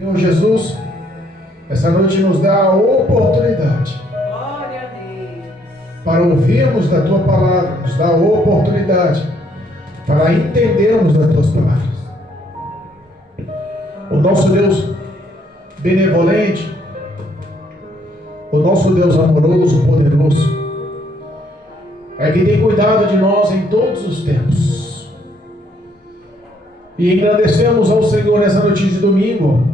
Senhor Jesus, essa noite nos dá a oportunidade para ouvirmos da Tua Palavra, nos dá a oportunidade para entendermos das Tuas Palavras. O nosso Deus benevolente, o nosso Deus amoroso, poderoso, é que tem cuidado de nós em todos os tempos. E engrandecemos ao Senhor nessa noite de domingo,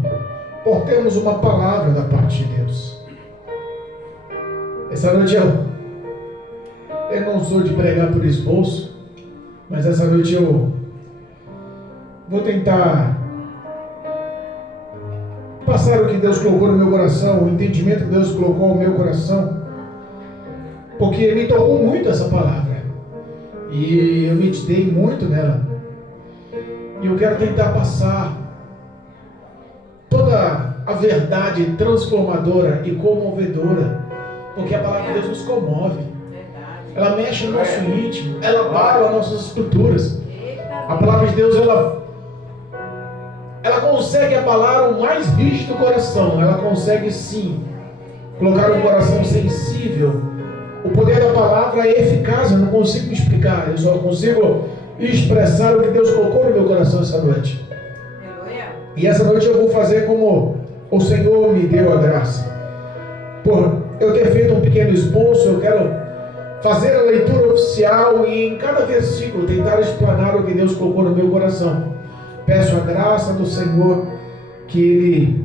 por termos uma palavra da parte de Deus. Essa noite eu não sou de pregar por esboço, mas essa noite eu vou tentar passar o que Deus colocou no meu coração, o entendimento que Deus colocou no meu coração, porque me tocou muito essa palavra e eu meditei muito nela, e eu quero tentar passar toda a verdade transformadora e comovedora, porque a palavra de Deus nos comove, ela mexe no nosso íntimo, ela abala nossas estruturas. A palavra de Deus, ela consegue abalar o mais rígido coração, ela consegue sim colocar um coração sensível. O poder da palavra é eficaz, eu não consigo explicar, eu só consigo expressar o que Deus colocou no meu coração essa noite. E essa noite eu vou fazer como o Senhor me deu a graça. Por eu ter feito um pequeno esboço, eu quero fazer a leitura oficial e em cada versículo tentar explanar o que Deus colocou no meu coração. Peço a graça do Senhor que Ele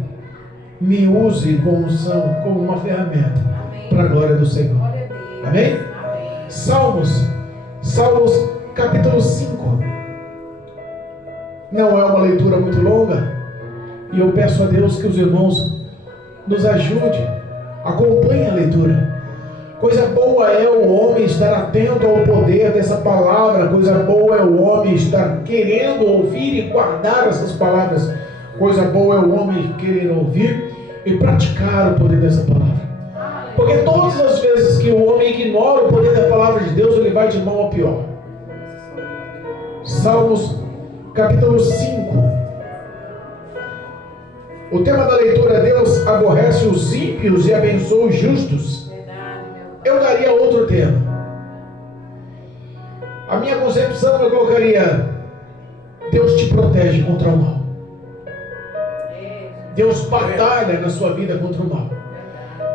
me use com unção, como uma ferramenta para a glória do Senhor. Amém? Salmos capítulo 5. Não é uma leitura muito longa, e eu peço a Deus que os irmãos nos ajudem, acompanhem a leitura. Coisa boa é o homem estar atento ao poder dessa palavra, coisa boa é o homem estar querendo ouvir e guardar essas palavras, coisa boa é o homem querer ouvir e praticar o poder dessa palavra. Porque todas as vezes que o homem ignora o poder da palavra de Deus, ele vai de mal a pior. Salmos capítulo 5. O tema da leitura é: Deus aborrece os ímpios e abençoa os justos. Eu daria outro tema. A minha concepção eu colocaria: Deus te protege contra o mal. Deus batalha na sua vida contra o mal.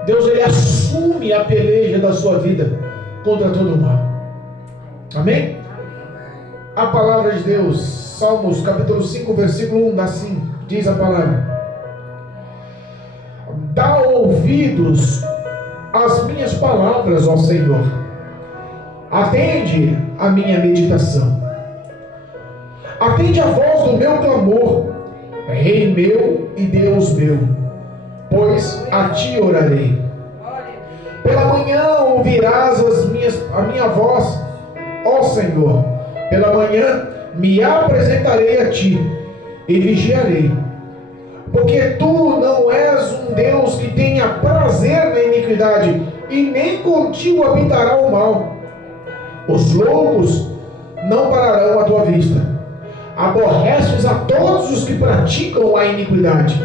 Deus, Ele assume a peleja da sua vida contra todo o mal. Amém? A palavra de Deus, Salmos capítulo 5, versículo 1, assim diz a palavra: dá ouvidos às minhas palavras, ó Senhor, atende a minha meditação, atende a voz do meu clamor, Rei meu e Deus meu, pois a ti orarei. Pela manhã ouvirás a minha voz, ó Senhor, pela manhã me apresentarei a ti e vigiarei, porque tu não és um Deus que tenha prazer na iniquidade, e nem contigo habitará o mal. Os loucos não pararão à tua vista. Aborreces a todos os que praticam a iniquidade.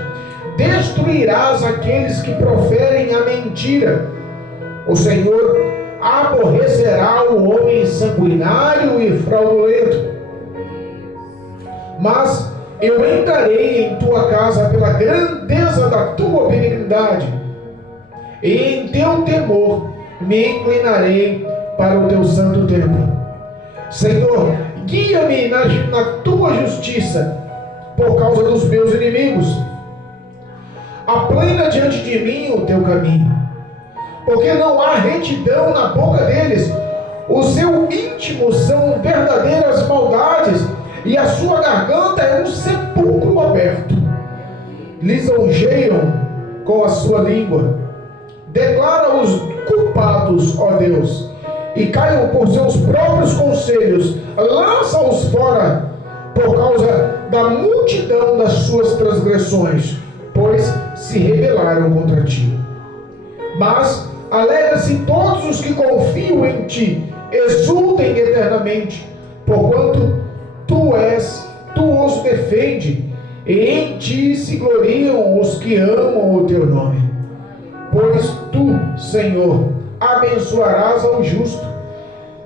Destruirás aqueles que proferem a mentira. O Senhor aborrecerá o homem sanguinário e fraudulento. Mas eu entrarei em tua casa pela grandeza da tua benignidade, e em teu temor me inclinarei para o teu santo templo. Senhor, guia-me na tua justiça por causa dos meus inimigos. Aplana diante de mim o teu caminho, porque não há retidão na boca deles. O seu íntimo são verdadeiras maldades, e a sua garganta é um sepulcro aberto. Lisonjeiam com a sua língua. Declara os culpados, ó Deus, e caiam por seus próprios conselhos. Lança-os fora por causa da multidão das suas transgressões, pois se rebelaram contra ti. Mas alegra-se todos os que confiam em ti, exultem eternamente, porquanto tu os defende e em ti se gloriam os que amam o teu nome. Pois tu, Senhor, abençoarás ao justo,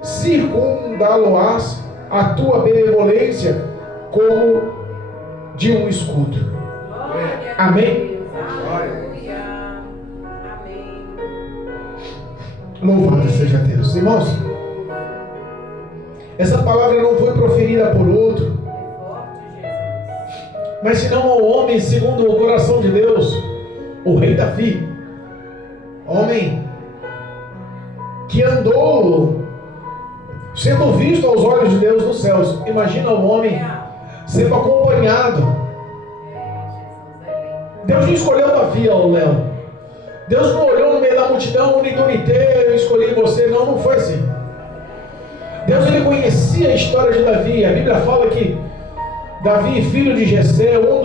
circundá-lo-ás a tua benevolência como de um escudo. Amém? Louvado seja Deus. Irmãos, essa palavra não foi proferida por outro, mas senão ao homem segundo o coração de Deus, o rei Davi, homem que andou sendo visto aos olhos de Deus nos céus. Imagina o homem sendo acompanhado. Deus não escolheu Davi, Léo. Deus não olhou no meio da multidão, unidunité, eu escolhi você. Não, não foi assim. Deus, ele conhecia a história de Davi. A Bíblia fala que Davi, filho de Jessé, um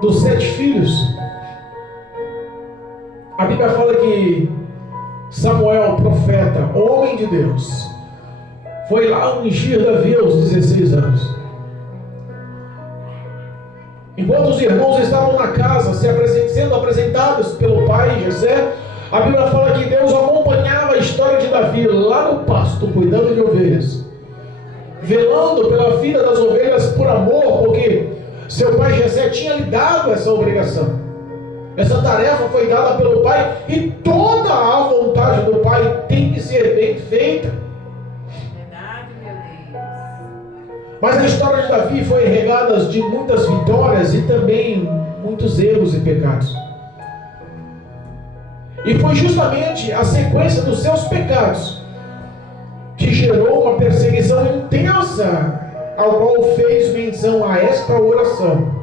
dos 7 filhos. A Bíblia fala que Samuel, profeta, homem de Deus, foi lá ungir Davi aos 16 anos. Enquanto os irmãos estavam na casa sendo apresentados pelo pai Jessé, a Bíblia fala que Deus acompanhava a história de Davi lá no pasto, cuidando de ovelhas, velando pela vida das ovelhas por amor, porque seu pai Jessé tinha lhe dado essa obrigação. Essa tarefa foi dada pelo pai, e toda a vontade do pai tem que ser bem feita. Mas a história de Davi foi regada de muitas vitórias e também muitos erros e pecados. E foi justamente a sequência dos seus pecados que gerou uma perseguição intensa, ao qual fez menção a esta oração.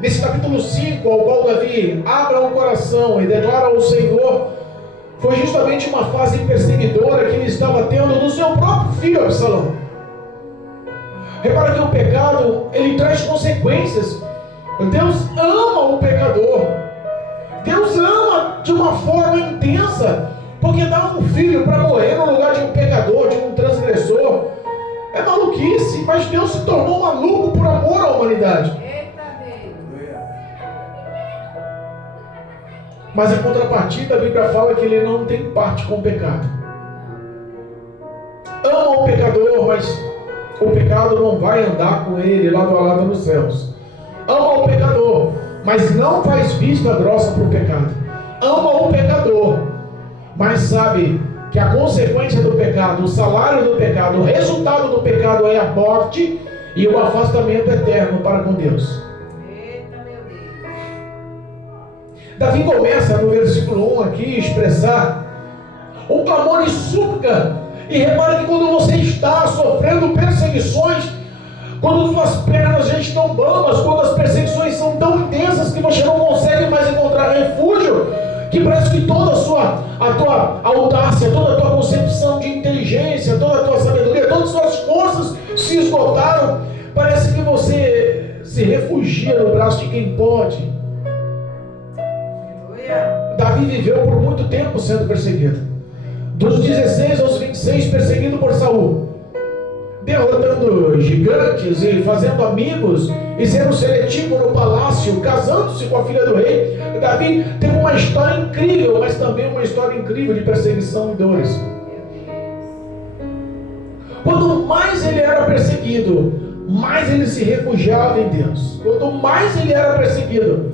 Nesse capítulo 5, ao qual Davi abre o coração e declara ao Senhor, foi justamente uma fase perseguidora que ele estava tendo do seu próprio filho Absalão. Repara que o pecado, ele traz consequências. Deus ama o pecador. Deus ama de uma forma intensa, porque dar um filho para morrer no lugar de um pecador, de um transgressor, é maluquice. Mas Deus se tornou maluco por amor à humanidade. Mas a contrapartida, a Bíblia fala que ele não tem parte com o pecado. Ama o pecador, mas o pecado não vai andar com ele lado a lado nos céus. Ama o pecador, mas não faz vista grossa para o pecado. Ama o pecador, mas sabe que a consequência do pecado, o salário do pecado, o resultado do pecado é a morte e o afastamento eterno para com Deus. Davi começa no versículo 1 aqui expressar um clamor e súplica. E repara que quando você está sofrendo perseguições, quando suas pernas já estão bambas, quando as perseguições são tão intensas que você não consegue mais encontrar refúgio, que parece que toda a tua audácia, toda a tua concepção de inteligência, toda a tua sabedoria, todas as suas forças se esgotaram, parece que você se refugia no braço de quem pode. Davi viveu por muito tempo sendo perseguido, dos 16 aos 26, perseguido por Saul, derrotando gigantes e fazendo amigos e sendo seletivo no palácio, casando-se com a filha do rei. Davi teve uma história incrível, mas também uma história incrível de perseguição e dores. Quanto mais ele era perseguido, mais ele se refugiava em Deus. Quanto mais ele era perseguido,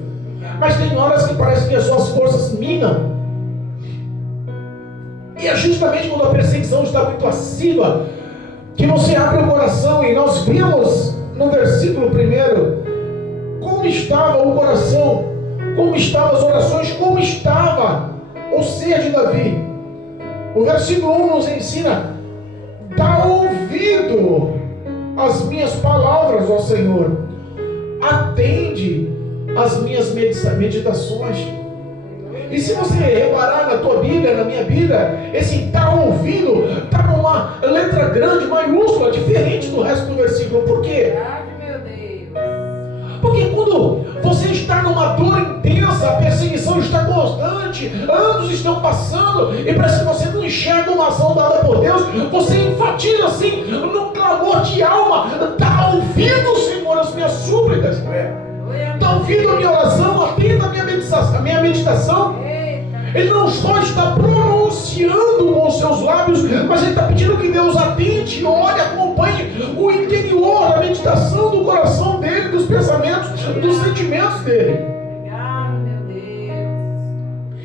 mas tem horas que parece que as suas forças minam. E é justamente quando a perseguição está muito acima que você abre o coração. E nós vimos no versículo 1 como estava o coração, como estavam as orações, como estava o ser de Davi. O versículo 1 nos ensina: dá ouvido às minhas palavras, ó Senhor, atende as minhas meditações. E se você reparar na tua Bíblia, na minha Bíblia, esse está ouvindo está numa letra grande, maiúscula, diferente do resto do versículo. Por quê? Porque quando você está numa dor intensa, a perseguição está constante, anos estão passando, e parece que você não enxerga uma ação dada por Deus, você enfatiza assim, no clamor clamor de alma, está ouvindo, Senhor, as minhas súplicas, está ouvindo a minha oração, atenta a minha meditação. Ele não só está pronunciando com os seus lábios, mas ele está pedindo que Deus atente, olhe, acompanhe o interior, a meditação do coração dele, dos pensamentos, dos sentimentos dele.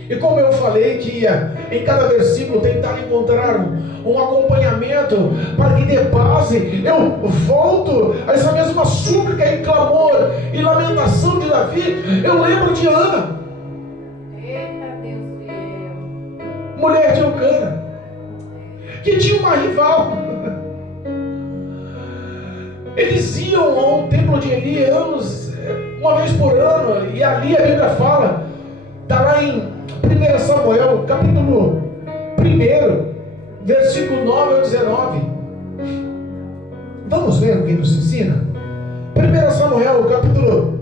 E como eu falei que ia em cada versículo tentar encontrar um acompanhamento para que dê base, eu volto a essa mesma súplica e clamor e lamentação de Davi. Eu lembro de Ana, mulher de Eucana, que tinha uma rival. Eles iam ao templo de Eli uma vez por ano, e ali a Bíblia fala, está lá em 1 Samuel, capítulo 1, versículo 9 ao 19. Vamos ver o que nos ensina? 1 Samuel, capítulo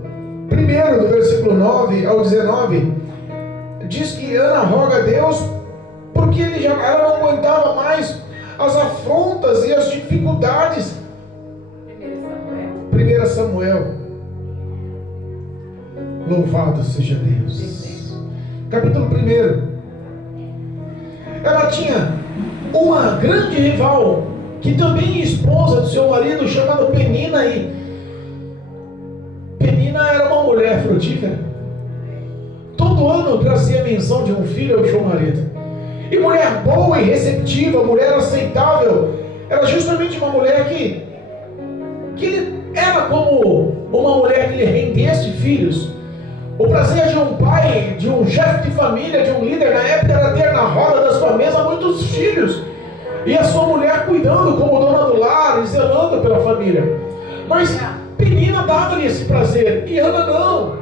1, do versículo 9 ao 19, diz que Ana roga a Deus porque ela não aguentava mais as afrontas e as dificuldades. 1 Samuel, louvado seja Deus. Capítulo 1. Ela tinha uma grande rival, que também é esposa do seu marido, chamada Penina. E Penina era uma mulher frutífera. Todo ano trazia menção de um filho ao seu marido. E mulher boa e receptiva, mulher aceitável, era justamente uma mulher que era como uma mulher que lhe rendesse filhos. O prazer de um pai, de um chefe de família, de um líder na época, era ter na roda da sua mesa muitos filhos. E a sua mulher cuidando como dona do lar e zelando pela família. Mas Penina dava-lhe esse prazer, e Ana não.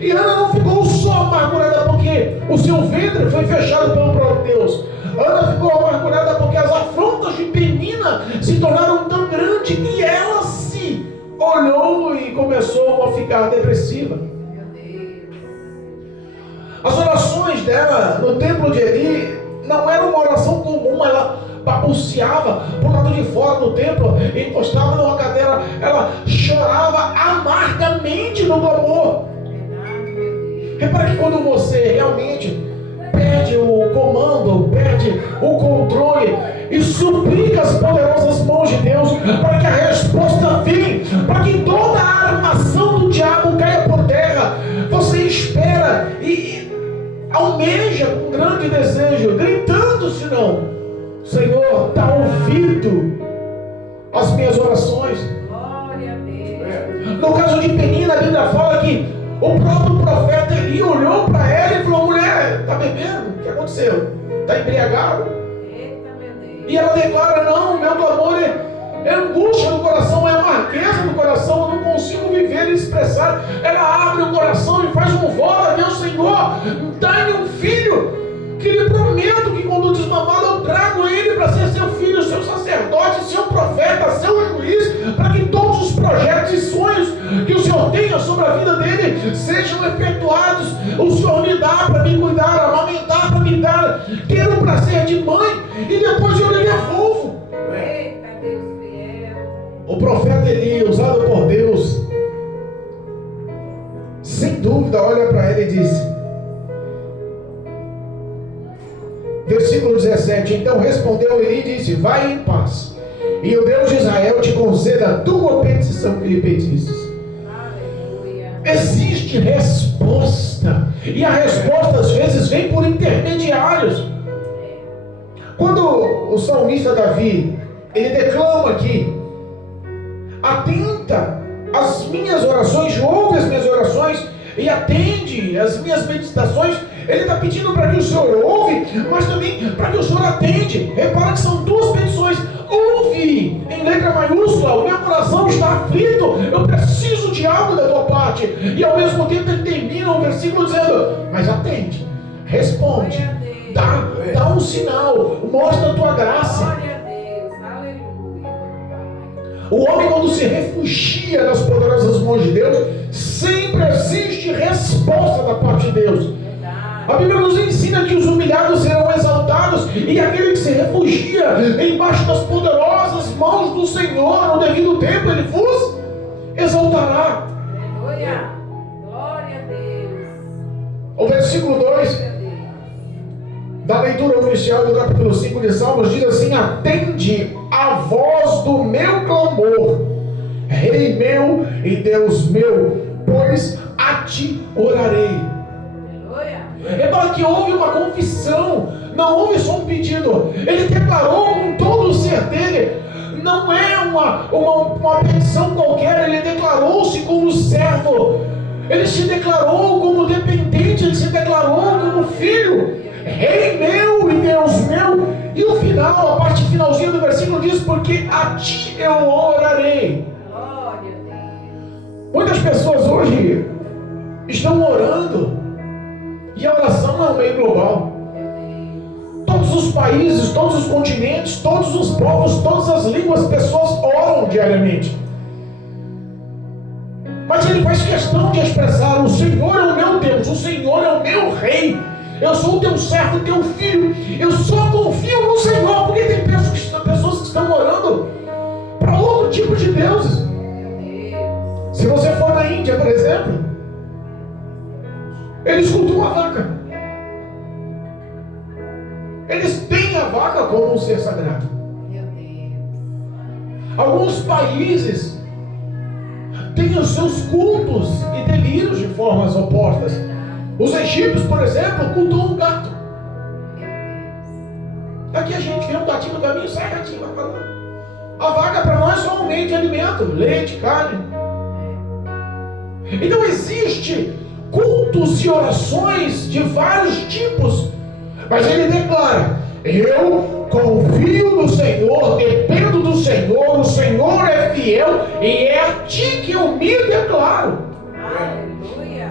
E Ana não ficou só amargurada porque o seu ventre foi fechado pelo próprio Deus. Ana ficou amargurada porque as afrontas de Penina se tornaram tão grandes que ela se olhou e começou a ficar depressiva. As orações dela no templo de Eli não era uma oração comum. Ela babuceava por lado de fora do templo, encostava numa cadeira, ela chorava amargamente no clamor. Repara que quando você realmente perde o comando, perde o controle e suplica as poderosas mãos de Deus para que a resposta venha, para que toda a armação do diabo caia por terra, você espera e almeja com grande desejo, gritando, senão, Senhor, está ouvido as minhas orações. Glória a Deus. No caso de Penina, a Bíblia fala que o próprio profeta Eli olhou para ela e falou: mulher, está bebendo? O que aconteceu? Está embriagado? Eita, meu Deus. E ela declara: não, meu clamor é angústia no coração, é amargueza no coração, eu não consigo viver e expressar. Ela abre o coração e faz um voto a Deus: Senhor, dá-me um filho, que lhe prometo que quando desmamado eu trago ele para ser seu filho, seu sacerdote, seu profeta, seu juiz, para que todos os projetos e sonhos que o Senhor tenha sobre a vida dele sejam efetuados. O Senhor me dá para me cuidar, amamentar para me dar, ter o prazer de mãe, e depois eu lhe devolvo. Eita, Deus fiel. O profeta Eli, usado por Deus, sem dúvida, olha para ela e disse, versículo 17: então respondeu Eli e disse: vai em paz, e o Deus de Israel te conceda a tua petição que lhe pedistes. Aleluia. Existe resposta, e a resposta às vezes vem por intermediários. Quando o salmista Davi, ele declama aqui: atenta às minhas orações, ouve as minhas orações e atende às minhas meditações. Ele está pedindo para que o Senhor ouve, mas também para que o Senhor atende. Repara que são duas petições. Ouve em letra maiúscula: o meu coração está aflito, eu preciso de algo da tua parte. E ao mesmo tempo ele termina o versículo dizendo: mas atende, responde, dá um sinal, mostra a tua graça. Glória a Deus. Aleluia. O homem, quando se refugia nas poderosas mãos de Deus, sempre existe resposta da parte de Deus. Verdade. A Bíblia nos ensina que os humilhados serão exaltados e aquele que se refugia embaixo das poderosas mãos do Senhor, no devido tempo, Ele vos exaltará. Aleluia. Glória a Deus. O versículo 2 Glória a Deus. da leitura inicial do capítulo 5 de Salmos diz assim: atende a voz do meu clamor, Rei meu e Deus meu, pois a ti orarei. Aleluia. É para que houve uma confissão, não houve só um pedido. Ele declarou com todo o ser dele. Não é uma petição qualquer. Ele declarou-se como servo. Ele se declarou como dependente. Ele se declarou como filho. Rei meu e Deus meu. E o final, a parte finalzinha do versículo diz: porque a ti eu orarei. Glória a Deus. Muitas pessoas hoje estão orando, e a oração é um meio global. Todos os países, todos os continentes, todos os povos, todas as línguas, pessoas oram diariamente. Mas ele faz questão de expressar: o Senhor é o meu Deus, o Senhor é o meu Rei, eu sou o teu servo, teu filho, eu só confio no Senhor. Porque tem pessoas que estão orando para outro tipo de deuses. Se você for na Índia, por exemplo, eles cultuam a vaca. Eles têm a vaca como um ser sagrado. Meu Deus. Alguns países têm os seus cultos e delírios de formas opostas. Os egípcios, por exemplo, cultuam um gato. Meu Deus. Aqui a gente vê um gatinho no caminho, sai gatinho, vai pra lá. A vaca para nós é só um meio de alimento, leite, carne. Então existe cultos e orações de vários tipos, mas ele declara: eu confio no Senhor, dependo do Senhor, o Senhor é fiel e é a ti que eu me declaro. Aleluia.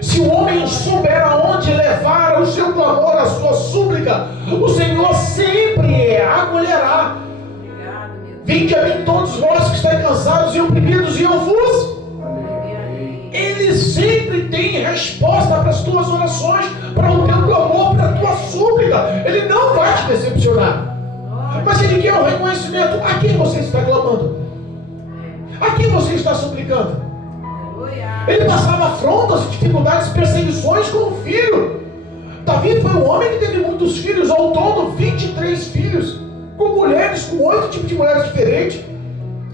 Se o homem souber aonde levar o seu clamor, a sua súplica, o Senhor sempre acolherá. Obrigado, meu Deus. Vinde a mim todos vós que estáis cansados e oprimidos, e eu vos... Ele sempre tem resposta para as tuas orações, para o teu clamor, para a tua súplica. Ele não vai te decepcionar. Mas ele quer o reconhecimento. A quem você está clamando? A quem você está suplicando? Aleluia. Ele passava afrontas, dificuldades, perseguições com o filho. Davi foi um homem que teve muitos filhos, ao todo 23 filhos, com mulheres, com 8 tipos de mulheres diferentes.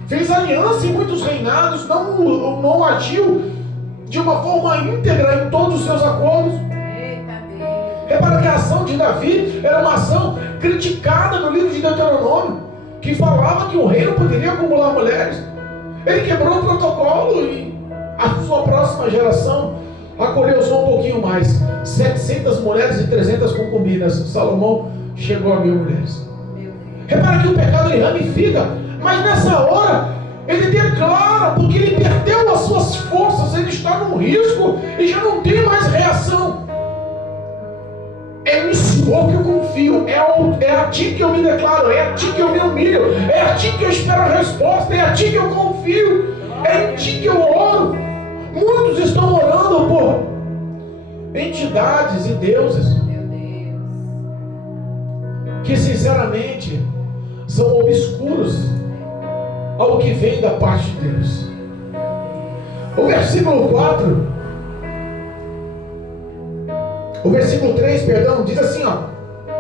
Fez aliança em muitos reinados, não agiu de uma forma íntegra em todos os seus acordos. Eita Deus. Repara que a ação de Davi era uma ação criticada no livro de Deuteronômio, que falava que o rei não poderia acumular mulheres. Ele quebrou o protocolo e a sua próxima geração acolheu só um pouquinho mais, 700 mulheres e 300 concubinas. Salomão chegou a 1000 mulheres. Meu Deus. Repara que o pecado ele ramifica, mas nessa hora ele declara, porque ele perdeu as suas forças, ele está num risco e já não tem mais reação. É no Senhor que eu confio, é a ti que eu me declaro, é a ti que eu me humilho, é a ti que eu espero a resposta, é a ti que eu confio, é em ti que eu oro. Muitos estão orando por entidades e deuses Meu Deus. que sinceramente são obscuros ao que vem da parte de Deus. O versículo 4, o versículo 3, perdão, diz assim, ó: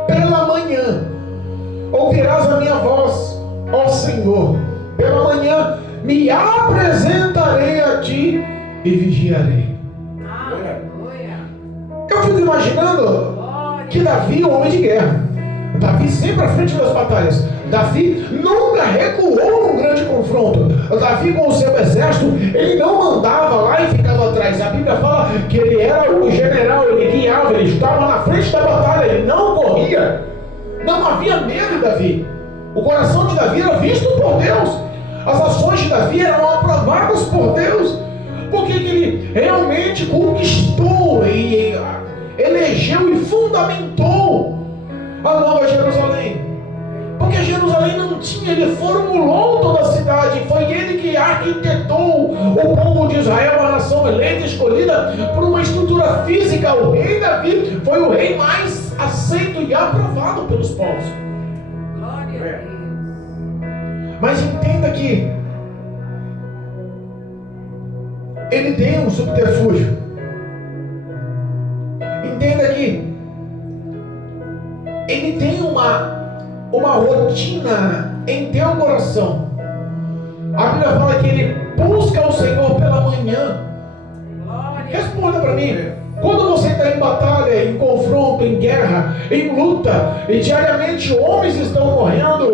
pela manhã ouvirás a minha voz, ó Senhor, pela manhã me apresentarei a ti e vigiarei. Aleluia. Eu fico imaginando Glória. que Davi, um homem de guerra, Davi sempre à frente das batalhas. Davi nunca recuou num grande confronto. Davi, com o seu exército, ele não mandava lá e ficava atrás. A Bíblia fala que ele era o general, ele guiava, ele estava na frente da batalha, ele não corria. Não havia medo de Davi. O coração de Davi era visto por Deus. As ações de Davi eram aprovadas por Deus, porque ele realmente conquistou e elegeu e fundamentou a Nova Jerusalém. Porque Jerusalém Jerusalém não tinha, ele formulou toda a cidade, foi ele que arquitetou o povo de Israel, a nação eleita, escolhida por uma estrutura física. O rei Davi foi o rei mais aceito e aprovado pelos povos. Glória a Deus. Mas entenda que ele tem um subterfúgio. Entenda que ele tem uma rotina em teu coração. A Bíblia fala que ele busca o Senhor pela manhã. Glória. Responda para mim. Quando você está em batalha, em confronto, em guerra, em luta, e diariamente homens estão morrendo,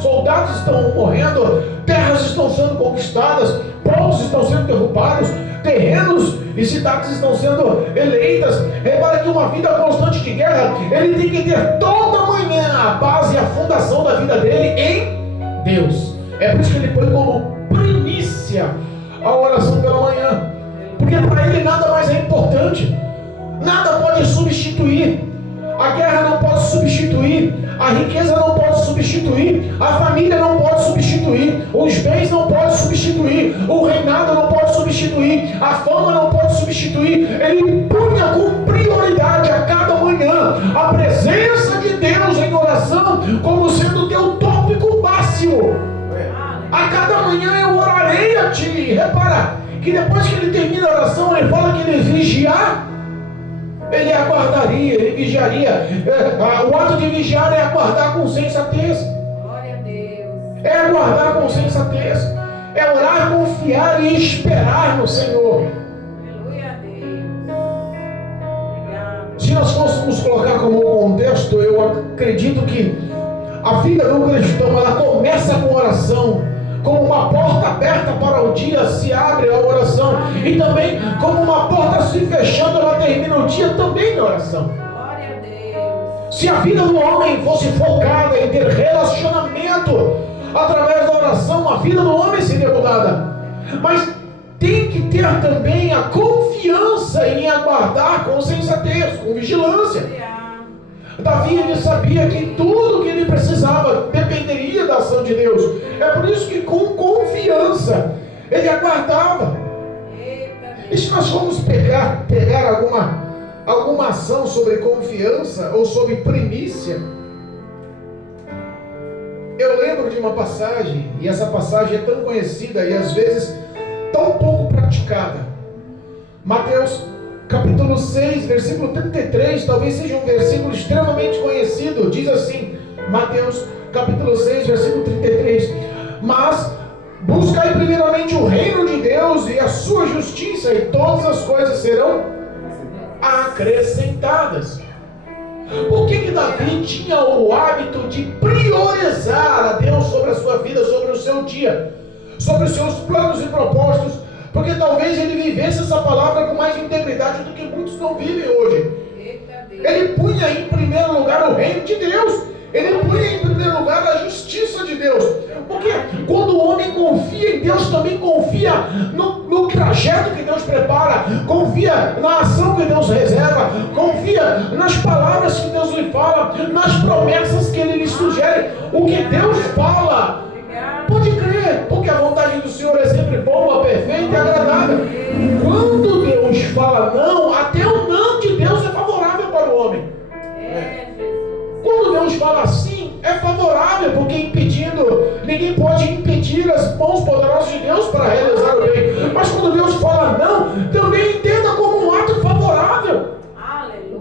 soldados estão morrendo, terras estão sendo conquistadas, povos estão sendo derrubados, terrenos e cidades estão sendo eleitas. Repara que uma vida constante de guerra, ele tem que ter toda manhã a base e a fundação da vida dele em Deus. É por isso que ele põe como primícia a oração pela manhã, porque para ele nada mais é importante, nada pode substituir. A guerra não pode substituir, a riqueza não pode substituir, a família não pode substituir, os bens não podem substituir, o reinado não pode substituir, a fama não pode substituir. Ele punha com prioridade a cada manhã a presença de Deus em oração como sendo o teu tópico máximo. A cada manhã eu orarei a ti. Repara que depois que ele termina a oração, ele fala que ele vigiar. Ele aguardaria, ele vigiaria. O ato de vigiar é aguardar com sensatez. Glória a Deus. É aguardar com sensatez. É orar, confiar e esperar no Senhor. Aleluia a Deus. Obrigado. Se nós fôssemos colocar como contexto, eu acredito que a vida do cristão, ela começa com oração. Como uma porta aberta para o dia se abre a oração. E também como uma porta se fechando, ela termina o dia também na oração. Glória a Deus. Se a vida do homem fosse focada em ter relacionamento através da oração, a vida do homem seria mudada. Mas tem que ter também a confiança em aguardar com sensatez, com vigilância. Davi, ele sabia que tudo que ele precisava dependeria da ação de Deus. É por isso que com confiança ele aguardava. E se nós formos pegar alguma ação sobre confiança ou sobre primícia, eu lembro de uma passagem, e essa passagem é tão conhecida e às vezes tão pouco praticada. Mateus capítulo 6, versículo 33, talvez seja um versículo extremamente conhecido. Diz assim, Mateus capítulo 6, versículo 33: mas buscai primeiramente o reino de Deus e a sua justiça, e todas as coisas serão acrescentadas. Por que Davi tinha o hábito de priorizar a Deus sobre a sua vida, sobre o seu dia, sobre os seus planos e propósitos? Porque talvez ele vivesse essa palavra com mais integridade do que muitos não vivem hoje. Ele punha em primeiro lugar o reino de Deus. Ele punha em primeiro lugar a justiça de Deus. Porque quando o homem confia em Deus, também confia no trajeto que Deus prepara, confia na ação que Deus reserva, confia nas palavras que Deus lhe fala, nas promessas que Ele lhe sugere. O que Deus fala, pode crer, porque a vontade do Senhor é sempre boa, perfeita e agradável. Quando Deus fala não, até o não de Deus é favorável para o homem. Quando Deus fala sim, é favorável, porque ninguém pode impedir as mãos poderosas de Deus para realizar o bem. Mas quando Deus fala não, também entenda como um ato favorável.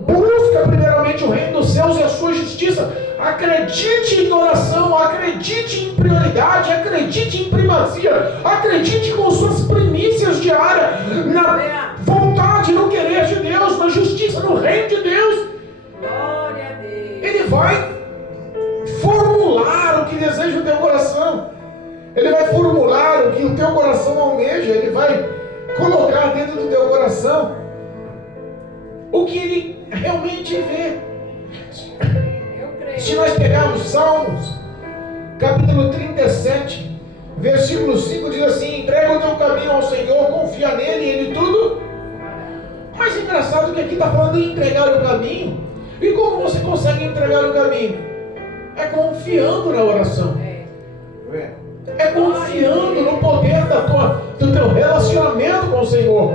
Busca primeiramente o reino dos céus e a sua justiça. Acredite em oração, acredite em prioridade, acredite em primazia, acredite com suas primícias diárias na vontade, no querer de Deus, na justiça, no reino de Deus. Glória a Deus. Ele vai formular o que deseja o teu coração. Ele vai formular o que o teu coração almeja. Ele vai colocar dentro do teu coração o que ele realmente vê. Se nós pegarmos Salmos, capítulo 37, versículo 5, diz assim: entrega o teu caminho ao Senhor, confia nele e ele tudo. Mas engraçado que aqui está falando de entregar o caminho. E como você consegue entregar o caminho? É confiando na oração. É confiando no poder do teu relacionamento com o Senhor.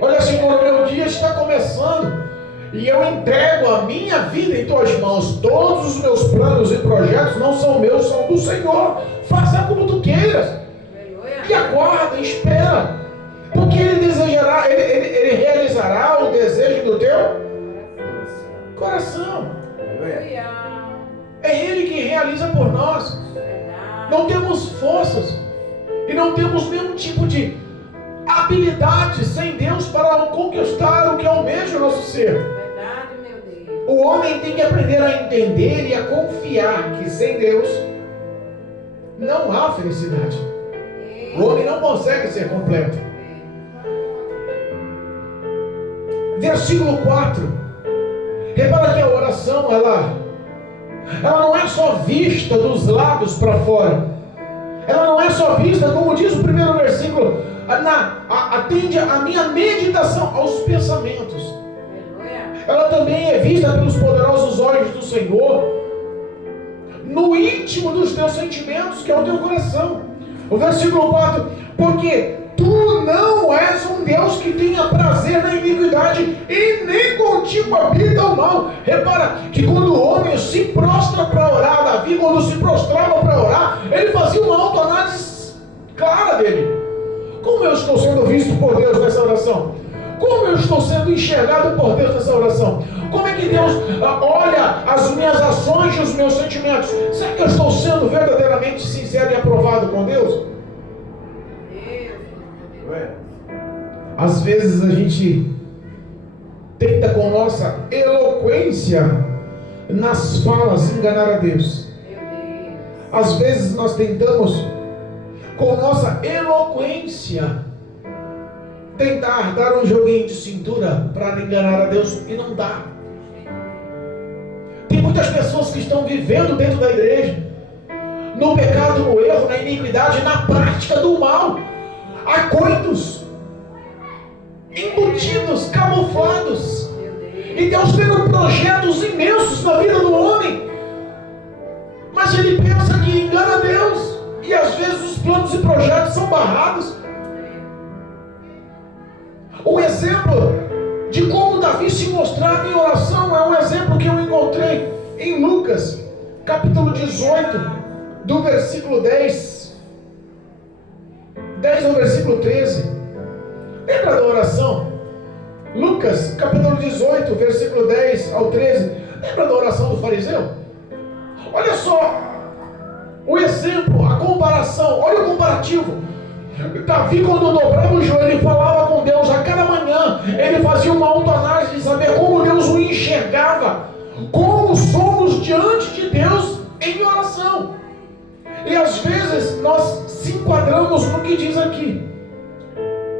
Olha, Senhor, o meu dia está começando e eu entrego a minha vida em tuas mãos. Todos os meus planos e projetos não são meus, são do Senhor. Faça como tu queiras. E aguarda, espera, porque Ele desejará, Ele realizará o desejo do teu coração. É Ele que realiza por nós. Não temos forças e não temos nenhum tipo de habilidade sem Deus para conquistar o que almeja o nosso ser. O homem tem que aprender a entender e a confiar que sem Deus não há felicidade. O homem não consegue ser completo. Versículo 4. Repara que a oração, ela não é só vista dos lábios para fora. Ela não é só vista, como diz o primeiro versículo, atende a minha meditação aos pensamentos. Ela também é vista pelos poderosos olhos do Senhor, no íntimo dos teus sentimentos, que é o teu coração. O versículo 4, porque tu não és um Deus que tenha prazer na iniquidade e nem contigo habita o mal. Repara que quando o homem se prostra para orar, Davi, quando se prostrava para orar, ele fazia uma autoanálise clara dele. Como eu estou sendo visto por Deus nessa oração? Como eu estou sendo enxergado por Deus nessa oração? Como é que Deus olha as minhas ações e os meus sentimentos? Será que eu estou sendo verdadeiramente sincero e aprovado com Deus? Às vezes a gente tenta com nossa eloquência nas falas enganar a Deus. Às vezes nós tentamos com nossa eloquência tentar dar um joguinho de cintura para enganar a Deus e não dá. Tem muitas pessoas que estão vivendo dentro da igreja no pecado, no erro, na iniquidade, na prática do mal, acoitos, embutidos, camuflados, e Deus tendo projetos imensos na vida do homem, mas ele pensa que engana Deus, e às vezes os planos e projetos são barrados. O exemplo de como Davi se mostrava em oração é um exemplo que eu encontrei em Lucas, capítulo 18, do versículo 10 ao versículo 13. Lembra da oração? Lucas, capítulo 18, versículo 10 ao 13. Lembra da oração do fariseu? Olha só o exemplo, a comparação, olha o comparativo. Davi, quando dobrava o joelho e falava com Deus a cada manhã, ele fazia uma autoanálise de saber como Deus o enxergava, como somos diante de Deus em oração. E às vezes nós se enquadramos no que diz aqui,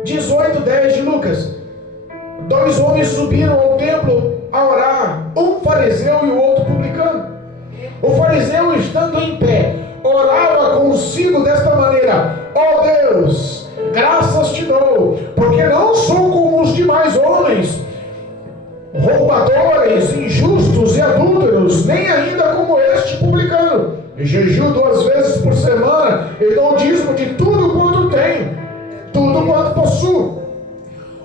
18:10 de Lucas. 2 homens subiram ao templo a orar, um fariseu e o outro publicano. O fariseu, estando em pé, orava consigo desta maneira: ó Deus, graças te dou, porque não sou como os demais homens, roubadores, injustos e adúlteros, nem ainda como este publicano. Jejuo 2 vezes por semana e dou o dízimo de tudo quanto tenho, tudo quanto possuo.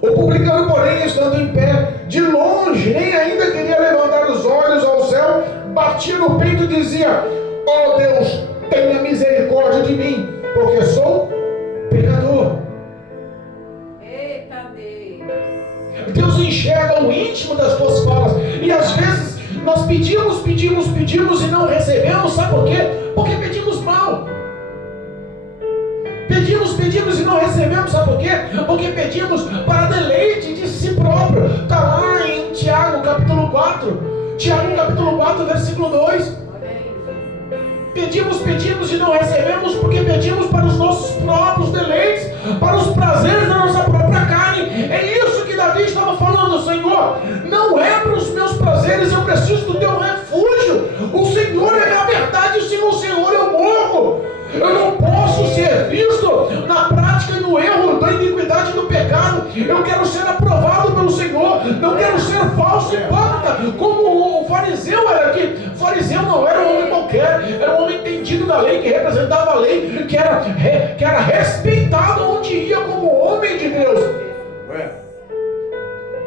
O publicano, porém, estando em pé, de longe, nem ainda queria levantar os olhos ao céu, batia no peito e dizia: ó Deus, tenha misericórdia de mim, porque sou pecador. Eita Deus. Deus enxerga o íntimo das tuas falas. E às vezes nós pedimos e não recebemos. Sabe por quê? Porque pedimos mal. Pedimos e não recebemos. Sabe por quê? Porque pedimos para deleite de si próprio. Está lá em Tiago capítulo 4. Tiago capítulo 4, versículo 2. Pedimos e não recebemos porque pedimos para os nossos próprios deleites, para os prazeres da nossa própria carne. É isso que Davi estava falando: Senhor, não é para os meus prazeres, eu preciso do teu refúgio. O Senhor é a verdade, sem o Senhor eu morro. Eu não posso ser visto na prática e no erro, da iniquidade e do pecado. Eu quero ser aprovado pelo Senhor, não quero ser falso e hipócrita, como o fariseu era aqui. O fariseu não era um homem qualquer. qualquer, era um homem entendido da lei, que representava a lei, que era respeitado onde ia como homem de Deus.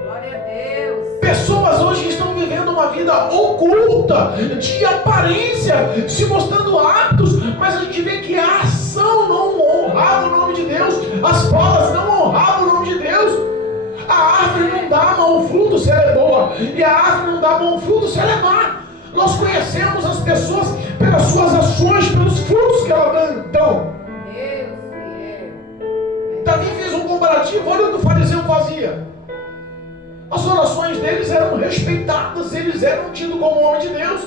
Glória a Deus. Pessoas hoje estão vivendo uma vida oculta, de aparência, se mostrando aptos, mas a gente vê que a ação não honrava o nome de Deus, as falas não honravam o nome de Deus. A árvore não dá bom fruto se ela é boa, e a árvore não dá bom fruto se ela é má. Nós conhecemos as pessoas pelas suas ações, pelos frutos que elas dão. Davi fez um comparativo, olha o que o fariseu fazia. As orações deles eram respeitadas, eles eram tidos como homem de Deus.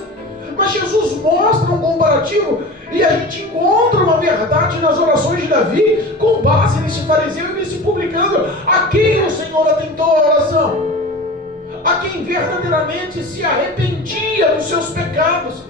Mas Jesus mostra um comparativo e a gente encontra uma verdade nas orações de Davi com base nesse fariseu e nesse publicano. A quem o Senhor atentou a oração? A quem verdadeiramente se arrependia dos seus pecados.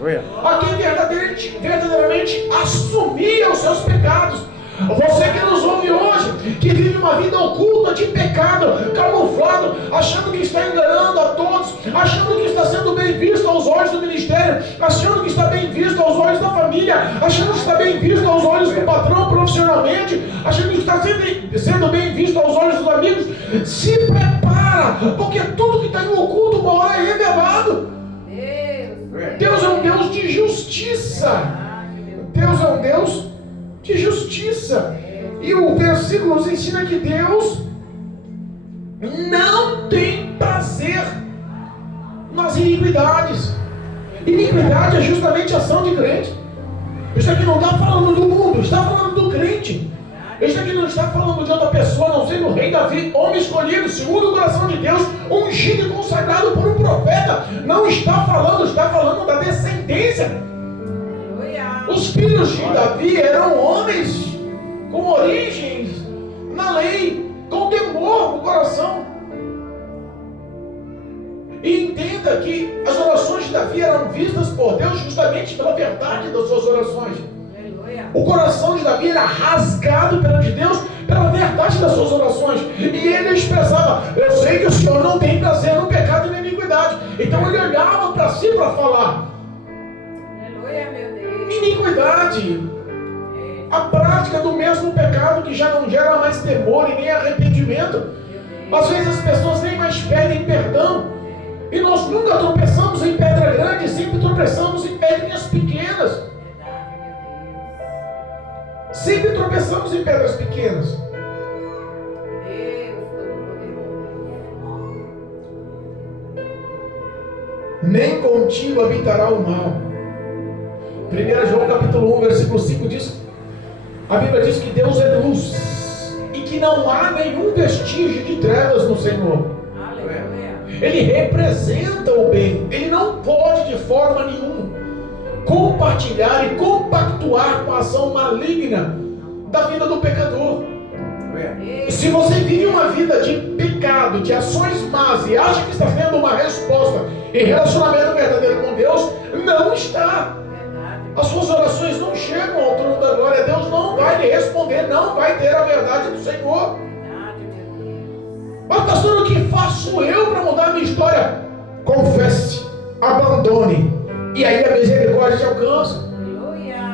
A quem verdadeiramente assumia os seus pecados. Você que nos ouve hoje, que vive uma vida oculta de pecado, camuflado, achando que está enganando a todos, achando que está sendo bem visto aos olhos do ministério, achando que está bem visto aos olhos da família, achando que está bem visto aos olhos do patrão profissionalmente, achando que está sendo bem visto aos olhos dos amigos, se prepara, porque tudo que está em oculto uma hora é revelado. Deus é um Deus de justiça. Deus é um Deus de justiça. E o versículo nos ensina que Deus não tem prazer nas iniquidades. Iniquidade é justamente ação de crente. Isso aqui não está falando do mundo, está falando do crente. Isso aqui não está falando de outra pessoa, não sendo o rei Davi, homem escolhido, segundo o coração de Deus, ungido e consagrado por um profeta. Não está falando da descendência. Os filhos de Davi eram homens com origens na lei, com temor no coração. E entenda que as orações de Davi eram vistas por Deus justamente pela verdade das suas orações. O coração de Davi era rasgado perante Deus pela verdade das suas orações. E ele expressava: eu sei que o Senhor não tem prazer no pecado e na iniquidade. Então ele olhava para si para falar. Iniquidade, a prática do mesmo pecado que já não gera mais temor e nem arrependimento. Às vezes as pessoas nem mais pedem perdão, e nós nunca tropeçamos em pedra grande, sempre tropeçamos em pedrinhas pequenas. Sempre tropeçamos em pedras pequenas. Nem contigo habitará o mal. 1 João capítulo 1, versículo 5 diz, a Bíblia diz que Deus é luz e que não há nenhum vestígio de trevas no Senhor. Ele representa o bem. Ele não pode de forma nenhuma compartilhar e compactuar com a ação maligna da vida do pecador. Se você vive uma vida de pecado, de ações más e acha que está tendo uma resposta em relacionamento verdadeiro com Deus, não está. As suas orações não chegam ao trono da glória. Deus não vai lhe responder, não vai ter a verdade do Senhor. Mas pastor, o que faço eu para mudar a minha história? Confesse, abandone, e aí a misericórdia te alcança.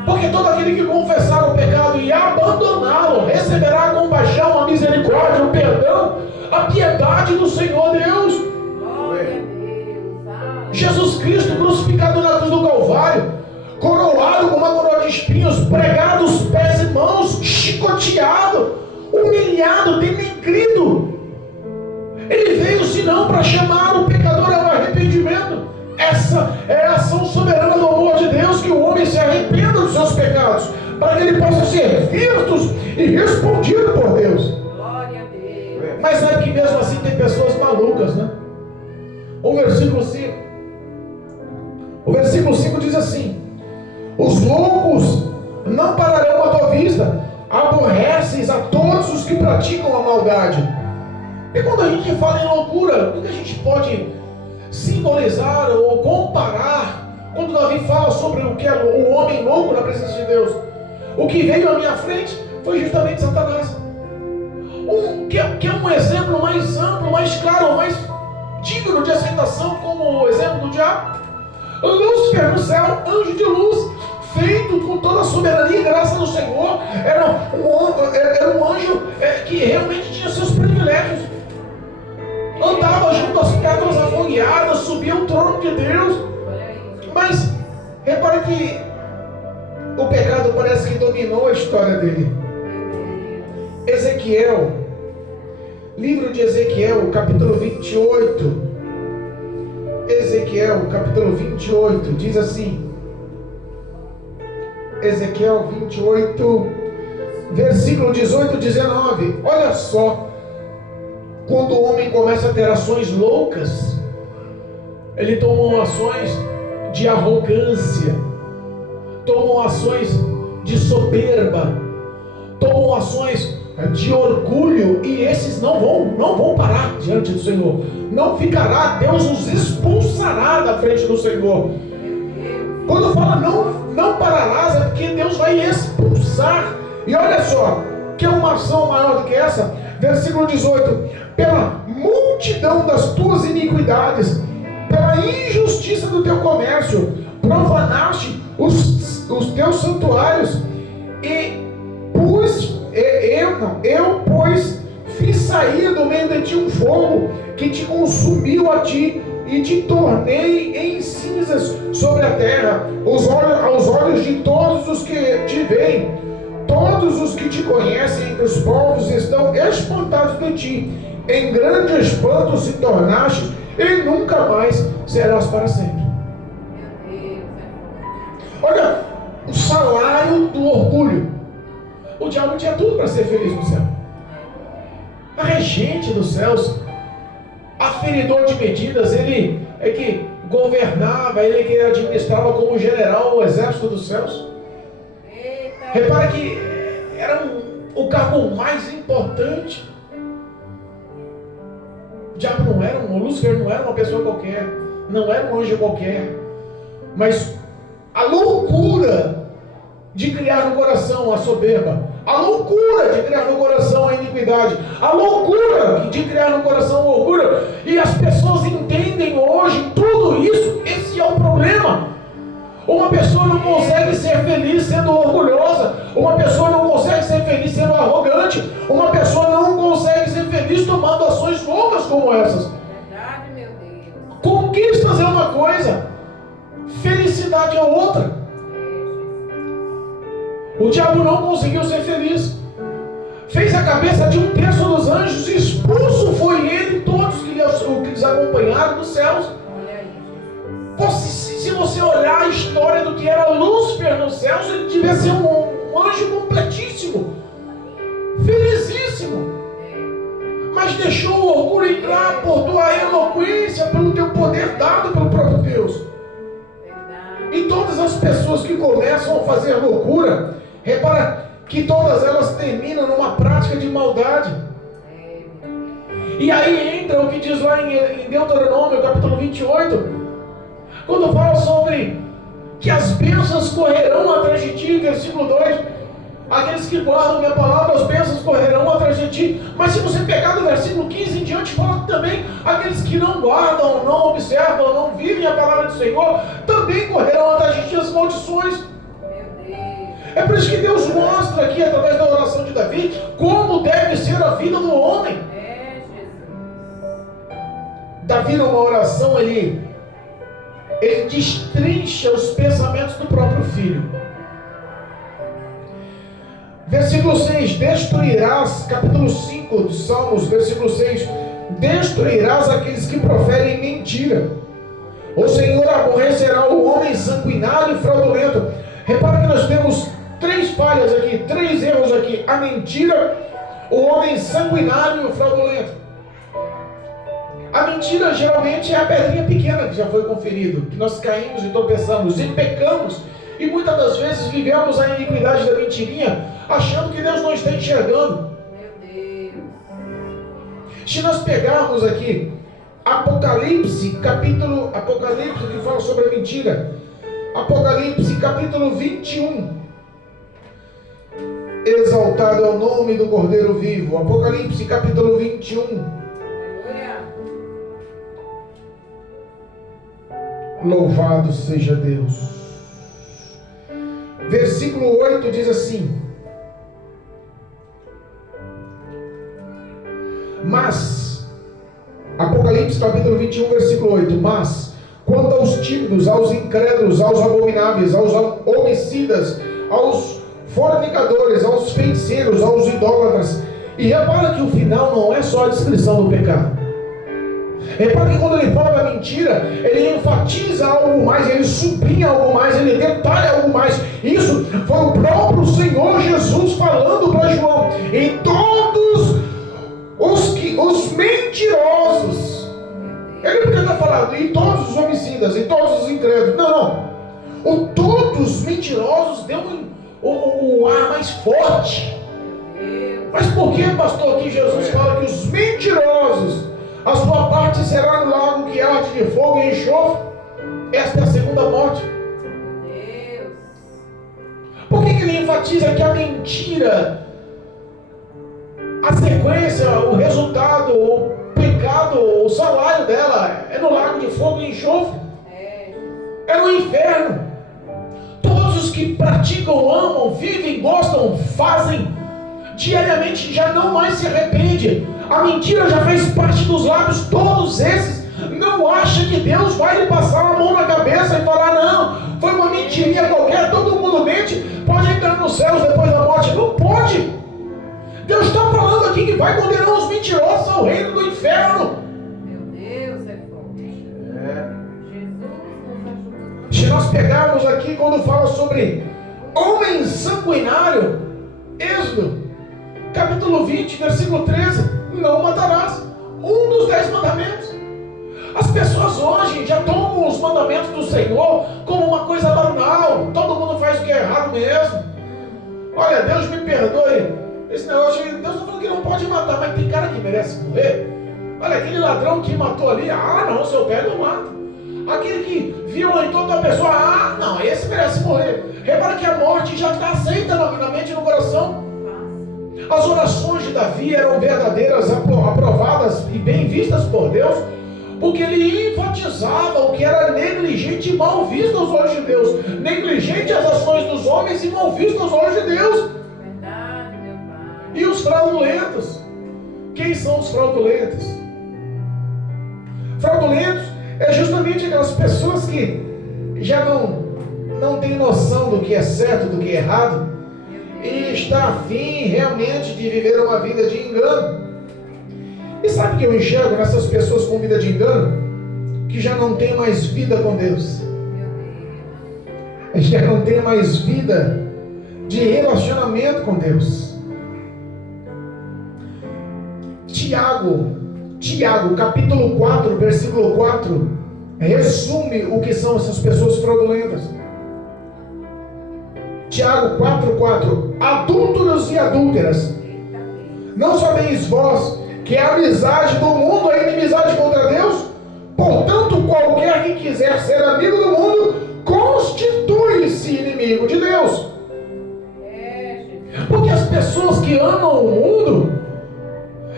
Porque todo aquele que confessar o pecado e abandoná-lo receberá a compaixão, a misericórdia, o perdão, a piedade do Senhor Deus. Jesus Cristo crucificado na cruz do Calvário, coroado com uma coroa de espinhos, pregado os pés e mãos, chicoteado, humilhado, denegrido. Ele veio senão para chamar o pecador ao arrependimento. Essa é a ação soberana do amor de Deus, que o homem se arrependa dos seus pecados, para que ele possa ser vistos e respondido por Deus. Glória a Deus. Mas sabe que mesmo assim tem pessoas malucas, né? O versículo 5. O versículo 5 diz assim: os loucos não pararão à tua vista, aborreces a todos os que praticam a maldade. E quando a gente fala em loucura, o que a gente pode simbolizar ou comparar quando Davi fala sobre o que é o homem louco na presença de Deus? O que veio à minha frente foi justamente Satanás. Que é um exemplo mais amplo, mais claro, mais digno de aceitação como o exemplo do diabo. Lúcifer no céu, anjo de luz, feito com toda a soberania e graça do Senhor, era um anjo que realmente tinha seus privilégios. Andava junto às pedras afogueadas, subia o trono de Deus. Mas repare que o pecado parece que dominou a história dele. Ezequiel, livro de Ezequiel, capítulo 28. Ezequiel, capítulo 28, diz assim. Ezequiel 28, versículo 18 e 19. Olha só. Quando o homem começa a ter ações loucas, ele toma ações de arrogância, tomam ações de soberba, tomam ações de orgulho, e esses não vão parar diante do Senhor. Não ficará, Deus os expulsará da frente do Senhor. Quando fala não pararás, é porque Deus vai expulsar. E olha só, que é uma ação maior do que essa? Versículo 18: pela multidão das tuas iniquidades, pela injustiça do teu comércio, profanaste os teus santuários, e pois fiz sair do meio de ti um fogo que te consumiu a ti, e te tornei em cinzas sobre a terra, aos olhos de todos os que te veem. Todos os que te conhecem entre os povos estão espantados de ti. Em grande espanto se tornaste, e nunca mais serás para sempre. Olha, o salário do orgulho. O diabo tinha tudo para ser feliz no céu. A regente dos céus, aferidor de medidas, ele é que governava, ele que administrava como general o exército dos céus. Repara que era o cargo mais importante. O diabo o Lúcifer não era uma pessoa qualquer, não era um anjo qualquer, mas a loucura de criar no coração a soberba, a loucura de criar no coração a iniquidade, a loucura de criar no coração a orgulho, e as pessoas entendem hoje tudo isso. Esse é o problema. Uma pessoa não consegue ser feliz sendo orgulhosa, uma pessoa não consegue ser feliz sendo arrogante, uma pessoa não consegue ser feliz tomando ações loucas como essas. Verdade, meu Deus. Conquistas é uma coisa, felicidade é outra. O diabo não conseguiu ser feliz, fez a cabeça de 1/3 dos anjos, expulso foi ele e todos que lhes acompanharam dos céus. Se você olhar a história do que era Lúcifer nos céus, ele devia ser um anjo completíssimo, felicíssimo, mas deixou o orgulho entrar por tua eloquência, pelo teu poder dado pelo próprio Deus. E todas as pessoas que começam a fazer loucura, repara que todas elas terminam numa prática de maldade. E aí entra o que diz lá em Deuteronômio, capítulo 28, quando fala sobre que as bênçãos correrão atrás de ti, versículo 2, aqueles que guardam minha palavra, as bênçãos correrão atrás de ti. Mas se você pegar do versículo 15 em diante, fala também, aqueles que não guardam, não observam, não vivem a palavra do Senhor, também correrão atrás de ti as maldições. É por isso que Deus mostra aqui, através da oração de Davi, como deve ser a vida do homem. Davi, numa oração, ele destrincha os pensamentos do próprio filho. Versículo 6: destruirás, capítulo 5 de Salmos, versículo 6: destruirás aqueles que proferem mentira. O Senhor aborrecerá o homem sanguinário e fraudulento. Repara que nós temos 3 falhas aqui, 3 erros aqui: a mentira, o homem sanguinário e o fraudulento. A mentira geralmente é a pedrinha pequena que já foi conferido, que nós caímos e tropeçamos e pecamos, e muitas das vezes vivemos a iniquidade da mentirinha, achando que Deus não está enxergando. Meu Deus. Se nós pegarmos aqui Apocalipse que fala sobre a mentira, Apocalipse capítulo 21, exaltado é o nome do Cordeiro vivo. Apocalipse capítulo 21, Louvado seja Deus. Versículo 8 diz assim: mas, Apocalipse capítulo 21, versículo 8: mas, quanto aos tímidos, aos incrédulos, aos abomináveis, aos homicidas, aos fornicadores, aos feiticeiros, aos idólatras. E repara que o final não é só a descrição do pecado. Repara que quando ele fala da mentira, ele enfatiza algo mais, ele sublinha algo mais, ele detalha algo mais. Isso foi o próprio Senhor Jesus falando para João: em todos os mentirosos. Ele podia ter falado em todos os homicidas, em todos os incrédulos. Não. O todos os mentirosos deu um ar mais forte. Mas por que, pastor, que Jesus fala que os mentirosos, a sua parte será no lago que arde de fogo e enxofre? Esta é a segunda morte. Por que ele enfatiza que a mentira, a sequência, o resultado, o pecado, o salário dela é no lago de fogo e enxofre? É no inferno. Todos os que praticam, amam, vivem, gostam, fazem diariamente, já não mais se arrepende. A mentira já fez parte dos lábios. Todos esses não acham que Deus vai lhe passar a mão na cabeça e falar: não, foi uma mentirinha qualquer, todo mundo mente, pode entrar nos céus depois da morte. Não pode. Deus está falando aqui que vai condenar os mentirosos ao reino do inferno. Meu Deus, é forte. Se nós pegarmos aqui quando fala sobre homem sanguinário, Êxodo capítulo 20, versículo 13: não matarás. Um dos 10 mandamentos. As pessoas hoje já tomam os mandamentos do Senhor como uma coisa banal. Todo mundo faz o que é errado mesmo. Olha, Deus me perdoe, esse negócio, Deus não falou que não pode matar, mas tem cara que merece morrer. Olha, aquele ladrão que matou ali, não, se eu pego eu mato. Aquele que violentou outra pessoa, não, esse merece morrer. Repara que a morte já está aceita na mente e no coração. As orações de Davi eram verdadeiras, aprovadas e bem vistas por Deus, porque ele enfatizava o que era negligente e mal visto aos olhos de Deus. Negligente as ações dos homens e mal visto aos olhos de Deus. Verdade, meu Pai. E os fraudulentos? Quem são os fraudulentos? Fraudulentos é justamente aquelas pessoas que já não têm noção do que é certo, do que é errado, e está afim realmente de viver uma vida de engano. E sabe o que eu enxergo nessas pessoas com vida de engano? Que já não tem mais vida com Deus. Já não tem mais vida de relacionamento com Deus. Tiago, capítulo 4, versículo 4, resume o que são essas pessoas fraudulentas. Tiago 4:4: adúlteros e adúlteras, não sabeis vós que a amizade do mundo é inimizade contra Deus? Portanto, qualquer que quiser ser amigo do mundo, constitui-se inimigo de Deus. Porque as pessoas que amam o mundo,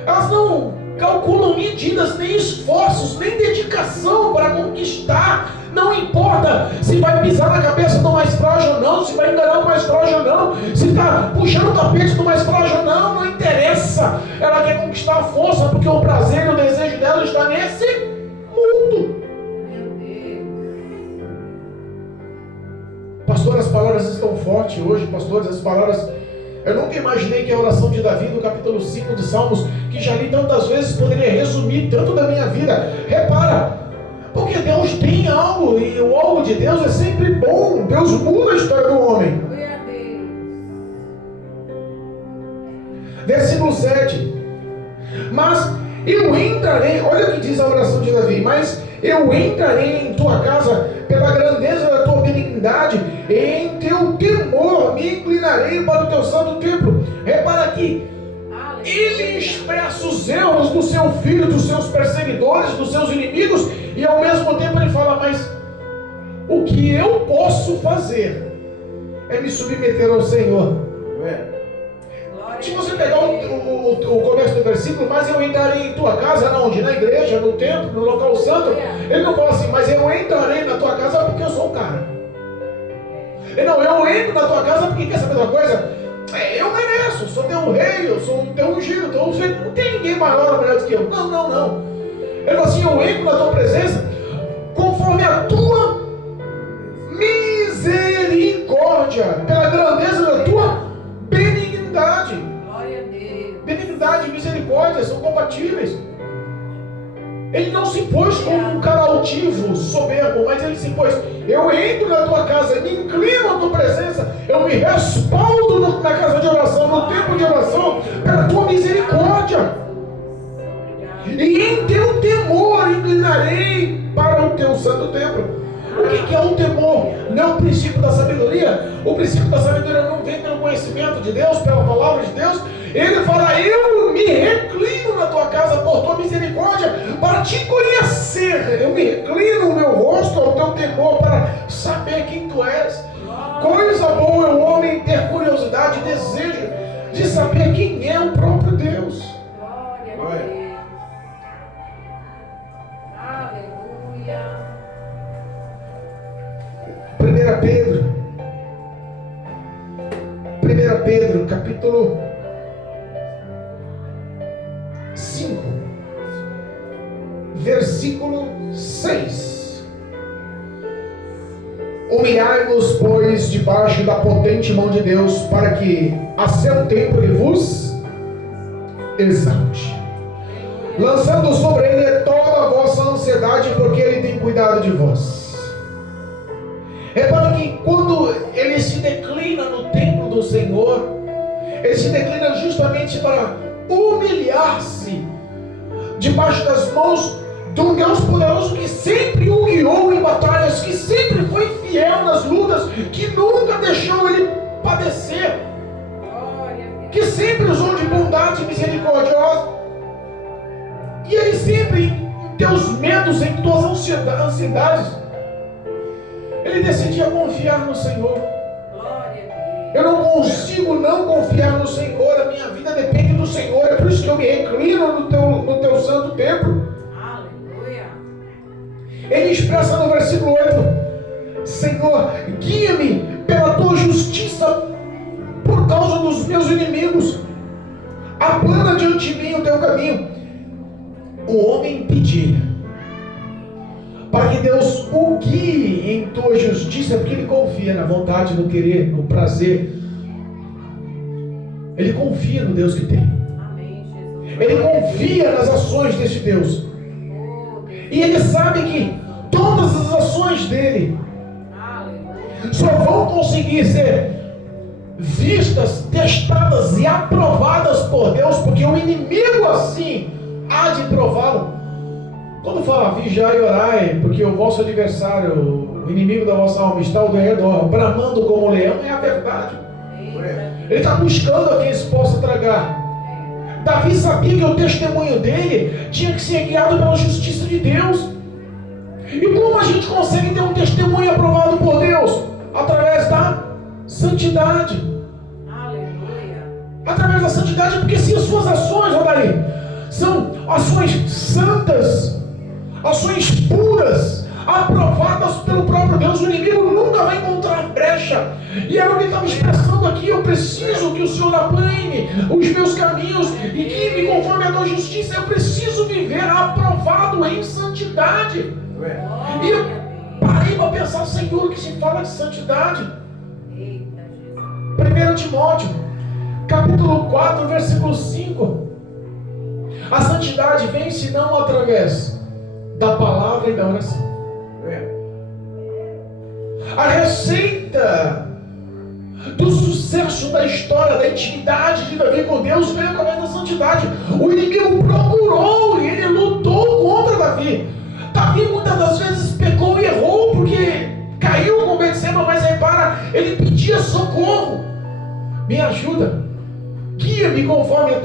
elas não calculam medidas, nem esforços, nem dedicação para conquistar. Não importa se vai pisar na cabeça do mais frágil ou não, se vai enganar o mais frágil ou não, se está puxando o tapete do mais frágil ou não, não interessa. Ela quer conquistar a força, porque o prazer e o desejo dela está nesse mundo. Pastor, as palavras estão fortes hoje, pastores, as palavras... Eu nunca imaginei que a oração de Davi, no capítulo 5 de Salmos, que já li tantas vezes, poderia resumir tanto da minha vida. Repara, porque Deus tem algo, e o algo de Deus é sempre bom. Deus muda a história do homem. Versículo 7: mas eu entrarei, olha o que diz a oração de Davi: mas eu entrarei em tua casa pela grandeza da tua benignidade, e em teu temor me inclinarei para o teu santo templo. Repara aqui, ele expressa os erros do seu filho, dos seus perseguidores, dos seus inimigos, e ao mesmo tempo ele fala: mas o que eu posso fazer é me submeter ao Senhor. Se você pegar o começo do versículo, mas eu entrarei em tua casa, onde? Na igreja, no templo, no local santo. Ele não fala assim, mas eu entrarei na tua casa porque eu sou o cara. Não, eu entro na tua casa porque quer saber de uma coisa? Eu mereço, sou teu rei, eu sou teu ungido, teu ungido, não tem ninguém maior ou melhor do que eu. Não, não, não. Ele fala assim, eu entro na tua presença conforme a tua misericórdia, pela grandeza da tua benignidade. Glória a Deus. Benignidade e misericórdia são compatíveis. Ele não se pôs como um cara altivo, soberbo, mas ele se pôs, eu entro na tua casa, me inclino à tua presença, eu me respaldo na casa de oração, no tempo de oração, pela tua misericórdia. E em teu temor inclinarei para o teu santo templo. O que é o temor? Não é o princípio da sabedoria? O princípio da sabedoria não vem pelo conhecimento de Deus, pela palavra de Deus. Ele fala, eu me reclino na tua casa por tua misericórdia, para te conhecer. Eu me reclino o meu rosto ao teu temor, para saber quem tu és. Coisa boa é o homem ter curiosidade e desejo de saber quem é o próprio Deus. Glória a Deus. Aleluia. 1 Pedro, capítulo 5, versículo 6. Humilhai-vos, pois, debaixo da potente mão de Deus, para que a seu tempo ele vos exalte, lançando sobre ele toda a vossa ansiedade, porque ele tem cuidado de vós. Repara que quando ele se declina no templo do Senhor, ele se declina justamente para humilhar-se debaixo das mãos de um Deus poderoso que sempre o guiou em batalhas, que sempre foi fiel nas lutas, que nunca deixou ele padecer, que sempre usou de bondade misericordiosa. E ele sempre, em teus medos, em tuas ansiedades, ele decidia confiar no Senhor. Eu não consigo não confiar no Senhor. A minha vida depende do Senhor. É por isso que eu me reclino no teu santo templo. Aleluia. Ele expressa no versículo 8: Senhor, guia-me pela tua justiça por causa dos meus inimigos. Aplana diante de mim o teu caminho. O homem pedir para que Deus o guie em tua justiça, porque ele confia na vontade, no querer, no prazer. Ele confia no Deus que tem. Amém, Jesus. Ele confia nas ações desse Deus. E ele sabe que todas as ações dele só vão conseguir ser vistas, testadas e aprovadas por Deus, porque o inimigo assim há de prová-lo. Quando fala vigiai e orai, porque o vosso adversário, o inimigo da vossa alma, está ao redor, bramando como um leão, é a verdade. Ele está buscando a quem se possa tragar. Davi sabia que o testemunho dele tinha que ser guiado pela justiça de Deus. E como a gente consegue ter um testemunho aprovado por Deus? Através da santidade. Aleluia. Através da santidade, porque se as suas ações, olha aí, são ações santas, ações puras, aprovadas pelo próprio Deus, o inimigo nunca vai encontrar brecha. E era o que ele estava expressando aqui: eu preciso que o Senhor aplane os meus caminhos e guie-me conforme a tua justiça. Eu preciso viver aprovado em santidade. E eu parei para pensar, Senhor, que se fala de santidade. 1 Timóteo, capítulo 4, versículo 5. A santidade vem senão através da palavra e da oração. A receita do sucesso da história, da intimidade de Davi com Deus veio através da santidade. O inimigo procurou e ele lutou contra Davi. Davi muitas das vezes pecou e errou porque caiu com Betseba, mas repara, ele pedia socorro. Me ajuda, guia-me conforme a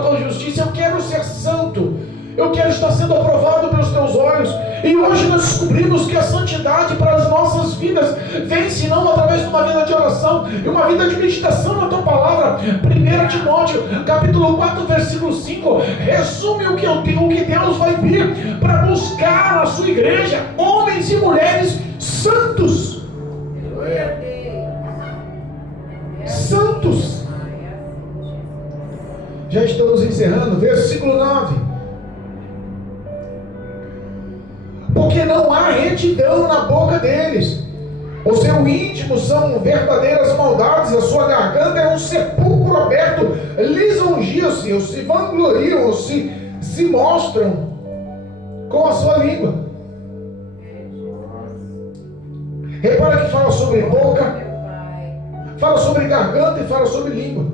tua justiça. Eu quero ser santo, Eu quero estar sendo aprovado pelos teus olhos. E hoje nós descobrimos que a santidade para as nossas vidas vem, se não através de uma vida de oração e uma vida de meditação na tua palavra. 1 Timóteo, capítulo 4, versículo 5, resume o que Deus vai vir para buscar na sua igreja, homens e mulheres santos. Santos. Já estamos encerrando, versículo 9. Porque não há retidão na boca deles. O seu íntimo são verdadeiras maldades, a sua garganta é um sepulcro aberto. Lisonjiam-se, ou se vangloriam, ou se mostram com a sua língua. Repara que fala sobre boca, fala sobre garganta e fala sobre língua.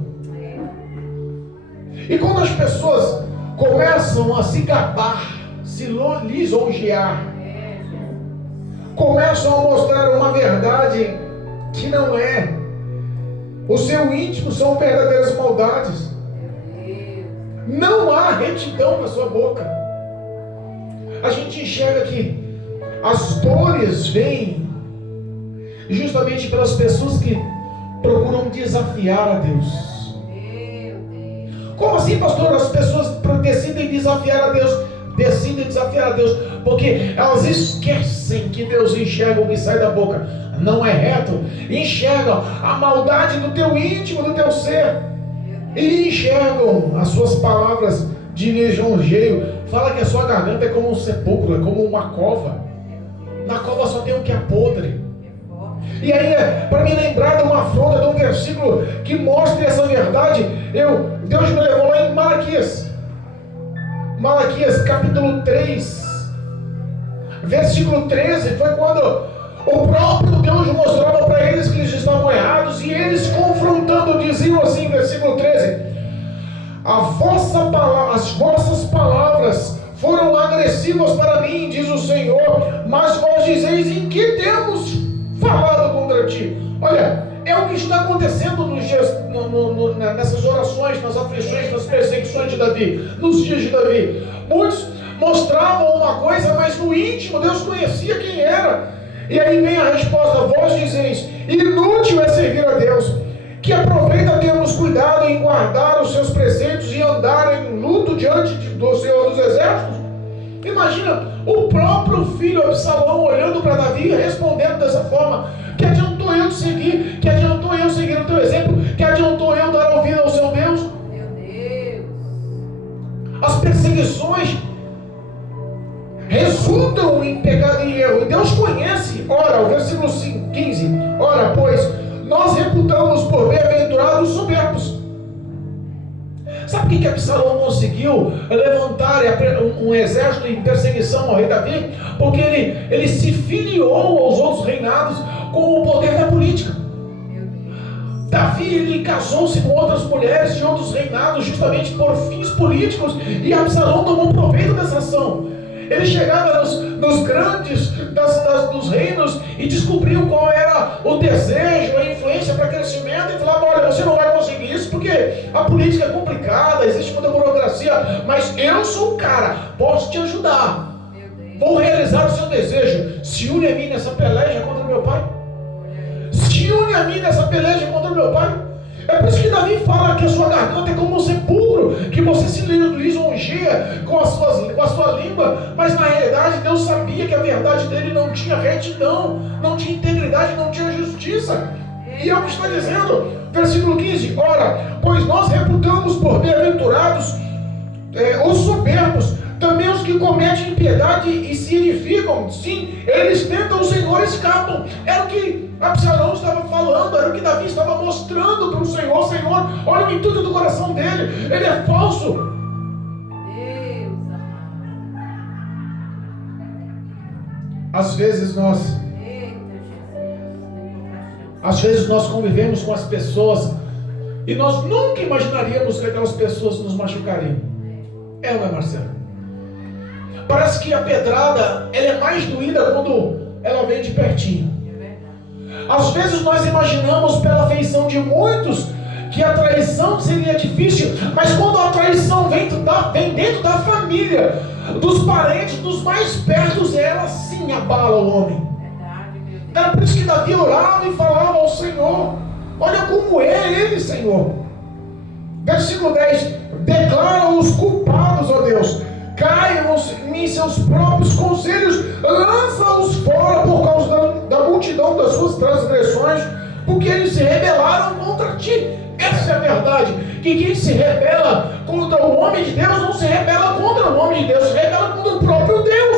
E quando as pessoas começam a se gabar, se lisonjear, começam a mostrar uma verdade que não é, o seu íntimo são verdadeiras maldades. Não há retidão na sua boca. A gente enxerga que as dores vêm justamente pelas pessoas que procuram desafiar a Deus. Como assim, pastor? As pessoas decidem desafiar a Deus. Decidem desafiar a Deus porque elas esquecem que Deus enxerga o que sai da boca. Não é reto. Enxergam a maldade do teu íntimo, do teu ser. E enxergam as suas palavras de lisonjeio. Fala que a sua garganta é como um sepulcro, é como uma cova. Na cova só tem o que é podre. E aí, para me lembrar de uma afronta, de um versículo que mostre essa verdade, Deus me levou lá em Malaquias capítulo 3, versículo 13, foi quando o próprio Deus mostrava para eles que eles estavam errados, e eles confrontando diziam assim, versículo 13: as vossas palavras foram agressivas para mim, diz o Senhor, mas vós dizeis: em que temos falado contra ti? Olha, é o que está acontecendo nos dias, nessas orações, nas aflições, nas perseguições de Davi, nos dias de Davi. Muitos mostravam uma coisa, mas no íntimo Deus conhecia quem era. E aí vem a resposta: vós dizeis, inútil é servir a Deus, que aproveita termos cuidado em guardar os seus preceitos e andar em luto diante do Senhor dos Exércitos. Imagina o próprio filho Absalão olhando para Davi e respondendo dessa forma: que adiantou eu te seguir? Que adiantou eu seguir o teu exemplo? Que adiantou eu dar ouvido ao seu Deus? Meu Deus! As perseguições resultam em pecado e erro, e Deus conhece. Ora, o versículo 15: ora, pois, nós reputamos por bem-aventurados os soberbos. Sabe o que Absalão conseguiu levantar um exército em perseguição ao rei Davi? Porque ele se filiou aos outros reinados com o poder da política. Davi, ele casou-se com outras mulheres de outros reinados justamente por fins políticos, e Absalão tomou proveito dessa ação. Ele chegava nos grandes dos reinos e descobriu qual era o desejo, a influência para crescimento, e falava: olha, você não vai conseguir isso porque a política é complicada, existe muita burocracia, mas eu sou o cara, posso te ajudar, vou realizar o seu desejo. Se une a mim nessa peleja contra o meu pai. Se une a mim nessa peleja contra o meu pai. É por isso que Davi fala que a sua garganta é como um sepulcro, que você se lisonjeia com a sua língua, mas na realidade Deus sabia que a verdade dele não tinha retidão, não tinha integridade, não tinha justiça. E é o que está dizendo, versículo 15: ora, pois nós reputamos por bem-aventurados os soberbos, também os que cometem impiedade e se edificam. Sim, eles tentam o Senhor e escapam. Era o que Absalão estava falando, era o que Davi estava mostrando para o Senhor. Senhor, olha o intuito do coração dele, ele é falso. Deus amado. Às vezes nós convivemos com as pessoas e nós nunca imaginaríamos que aquelas pessoas nos machucariam. É ou não é, Marcelo? Parece que a pedrada ela é mais doída quando ela vem de pertinho. Às vezes nós imaginamos pela feição de muitos que a traição seria difícil, mas quando a traição vem dentro da família, família, dos parentes, dos mais pertos, ela sim abala o homem. Verdade, meu Deus. Era por isso que Davi orava e falava ao Senhor: olha como é ele, Senhor. Versículo 10: declara os culpados, ó Deus, caiam em seus próprios conselhos, lança-os fora por causa da multidão das suas transgressões, porque eles se rebelaram contra ti. Essa é a verdade, que quem se rebela contra o homem de Deus não se rebela contra o homem de Deus, se rebela contra o próprio Deus.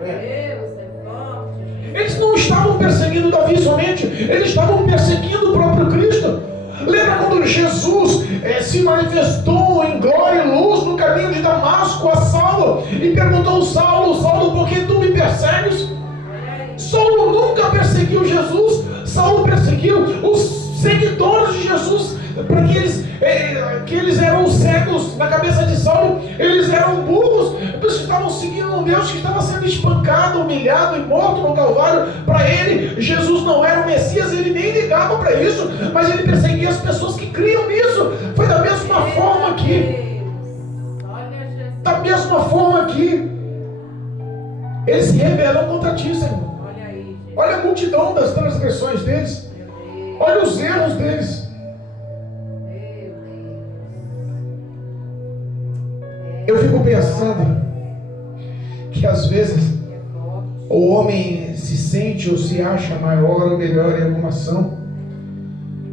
Deus é forte. Eles não estavam perseguindo Davi somente, eles estavam perseguindo o próprio Cristo. Lembra quando Jesus se manifestou em glória e luz no caminho de Damasco a Saulo e perguntou: Saulo, Saulo, por que tu me persegues? Saulo nunca perseguiu Jesus. Saulo perseguiu os seguidores de Jesus, para que eles eram cegos na cabeça de Saulo, eles eram burros, eles estavam seguindo um Deus que estava sendo espancado, humilhado e morto no Calvário. Para ele, Jesus não era o Messias, ele nem ligava para isso, mas ele perseguia as pessoas que criam nisso. Foi da mesma forma aqui. Da mesma forma aqui. Eles se rebelam contra ti, Senhor. Olha aí, gente. Olha a multidão das transgressões deles. Meu Deus. Olha os erros deles. Eu fico pensando que às vezes o homem se sente ou se acha maior ou melhor em alguma ação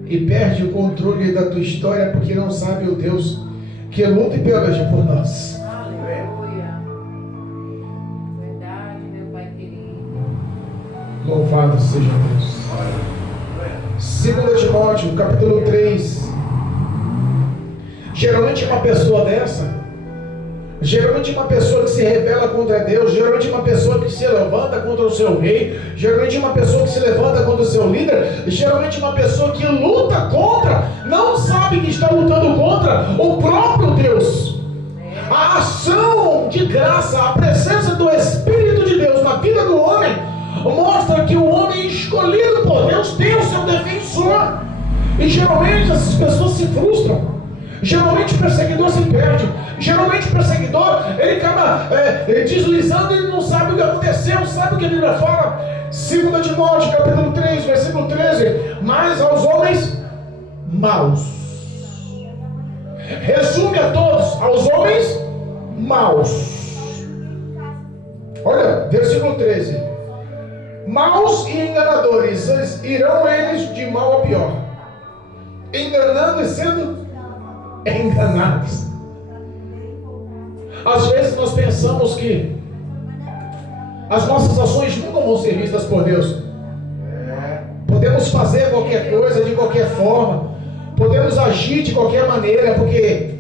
e perde o controle da tua história porque não sabe o Deus que luta e peleja por nós. Aleluia. Verdade, meu Pai querido. Louvado seja Deus. 2 Timóteo, capítulo 3. Geralmente uma pessoa dessa, geralmente uma pessoa que se rebela contra Deus, geralmente uma pessoa que se levanta contra o seu rei, geralmente uma pessoa que se levanta contra o seu líder, geralmente uma pessoa que luta contra, não sabe que está lutando contra o próprio Deus. A ação de graça, a presença do Espírito de Deus na vida do homem, mostra que o homem escolhido por Deus tem o seu defensor. E geralmente essas pessoas se frustram. Geralmente o perseguidor se perde. Geralmente o perseguidor, ele acaba deslizando e ele não sabe o que aconteceu, sabe o que a Bíblia fala. 2 Timóteo, capítulo 3, versículo 13. Mas aos homens maus. Resume a todos, aos homens maus. Olha, versículo 13. Maus e enganadores, irão eles de mal a pior, enganando e sendo enganados. Às vezes nós pensamos que as nossas ações nunca vão ser vistas por Deus. Podemos fazer qualquer coisa de qualquer forma, podemos agir de qualquer maneira, porque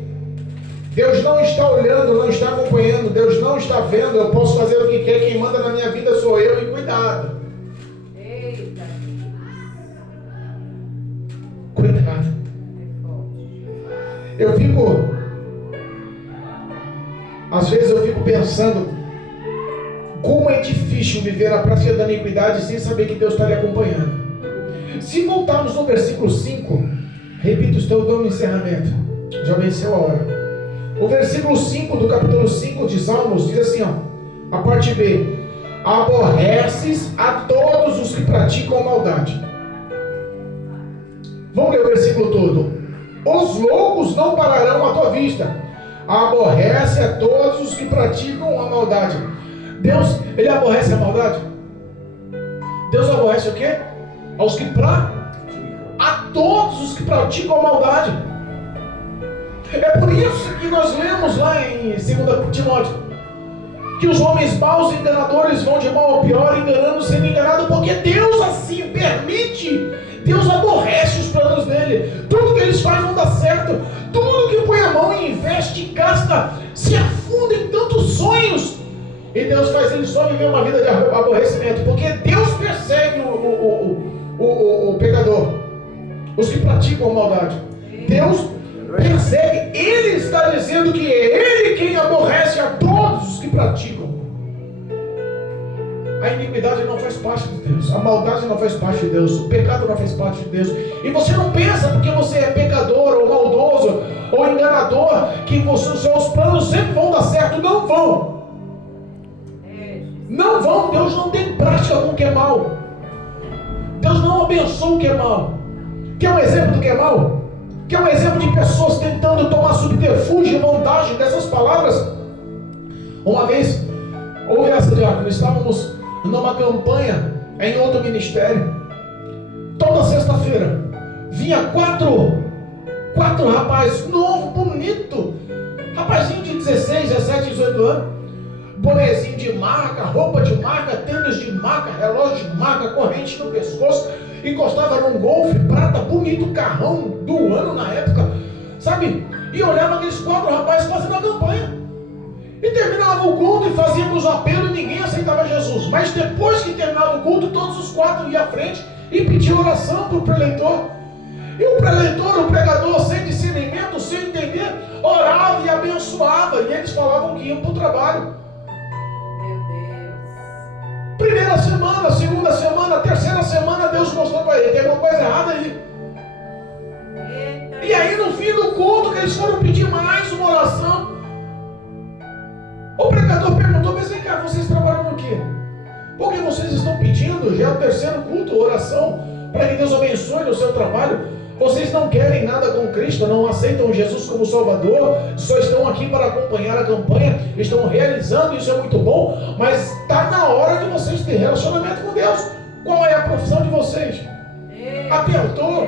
Deus não está olhando, não está acompanhando, Deus não está vendo. Eu posso fazer o que quer, quem manda na minha vida sou eu, e cuidado. Eita. Cuidado. Às vezes eu fico pensando como é difícil viver na prática da iniquidade sem saber que Deus está lhe acompanhando. Se voltarmos no versículo 5, repito, estou dando um encerramento, já venceu a hora. O versículo 5 do capítulo 5 de Salmos diz assim, ó, a parte B: aborreces a todos os que praticam maldade. Vamos ler o versículo todo. Os loucos não pararão à tua vista. Aborrece a todos os que praticam a maldade. Deus, ele aborrece a maldade? Deus aborrece o quê? Aos que a todos os que praticam a maldade. É por isso que nós lemos lá em 2 Timóteo que os homens maus e enganadores vão de mal a pior, enganando, sendo enganado, porque Deus assim permite. Deus aborrece os planos dele. Tudo que eles fazem não dá certo. Tudo que põe a mão e investe, gasta, se afunda em tantos sonhos, e Deus faz ele só viver uma vida de aborrecimento, porque Deus persegue o pecador, os que praticam a maldade. Deus persegue. Ele está dizendo que é Ele quem aborrece a todos os que praticam. A iniquidade não faz parte de Deus, a maldade não faz parte de Deus, o pecado não faz parte de Deus. E você não pensa porque você é pecador ou maldoso mentiroso ou enganador, que os seus planos sempre vão dar certo. Não vão. Não vão. Deus não tem prática com o que é mal. Deus não abençoa o que é mal. Quer um exemplo do que é mal? Quer um exemplo de pessoas tentando tomar subterfúgio e vantagem dessas palavras? Uma vez, houve essa, diácono, estávamos numa campanha em outro ministério. Toda sexta-feira vinha quatro rapazes, novo, bonito, rapazinho de 16, 17, 18 anos, bonezinho de marca, roupa de marca, tênis de marca, relógio de marca, corrente no pescoço, encostava num Golf prata, bonito, carrão do ano na época, sabe? E olhava aqueles 4 rapazes fazendo a campanha. E terminava o culto e fazíamos o apelo e ninguém aceitava Jesus. Mas depois que terminava o culto, todos os 4 iam à frente e pediam oração para o preleitor. E o preleitor, o pregador, sem discernimento, sem entender, orava e abençoava. E eles falavam que iam para o trabalho. Meu Deus. Primeira semana, segunda semana, terceira semana, Deus mostrou para ele: tem alguma coisa errada aí. Eita. E aí no fim do culto, que eles foram pedir mais uma oração, o pregador perguntou: mas vem cá, vocês trabalham no quê? Porque vocês estão pedindo, já é o terceiro culto, oração, para que Deus abençoe no seu trabalho. Vocês não querem nada com Cristo, não aceitam Jesus como Salvador, só estão aqui para acompanhar a campanha, estão realizando, isso é muito bom, mas está na hora de vocês terem relacionamento com Deus. Qual é a profissão de vocês? Apertou.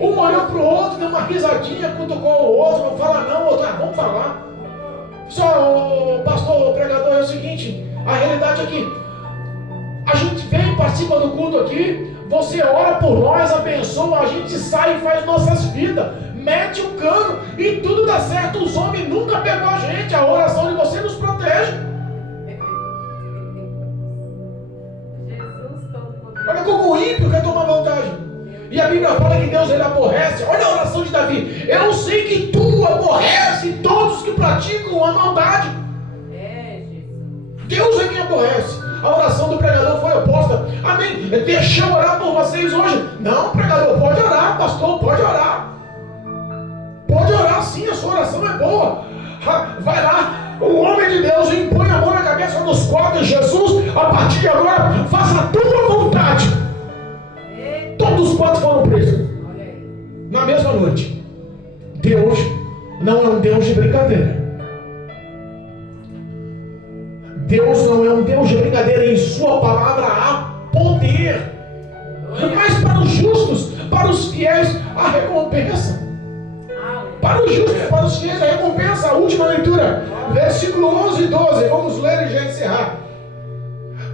Um olhou para o outro, deu uma risadinha, cutucou o outro, não fala não, outro, vamos falar. Só, o pastor, o pregador, é o seguinte, a realidade é que a gente vem, participa do culto aqui, você ora por nós, abençoa, a gente sai e faz nossas vidas, mete o cano e tudo dá certo. Os homens nunca pegou a gente, a oração de você nos protege. Jesus todo-poderoso. Olha como o ímpio quer tomar vantagem. E a Bíblia fala que Deus ele aborrece. Olha a oração de Davi: eu sei que tu aborrece todos que praticam a maldade. Jesus. Deus é quem aborrece. A oração do pregador foi oposta. Amém. Deixa eu orar por vocês hoje. Não, pregador, pode orar, pastor, pode orar. Pode orar sim, a sua oração é boa. Vai lá, o homem de Deus impõe a mão na cabeça dos 4. Jesus, a partir de agora, faça a tua vontade. Todos os 4 foram presos. Olha aí. Na mesma noite. Deus não é um Deus de brincadeira. Deus não é um Deus de brincadeira. Em sua palavra há poder. Mas para os justos, para os fiéis, a recompensa. Para os justos, para os fiéis, a recompensa. A última leitura, versículo 11 e 12. Vamos ler e já encerrar.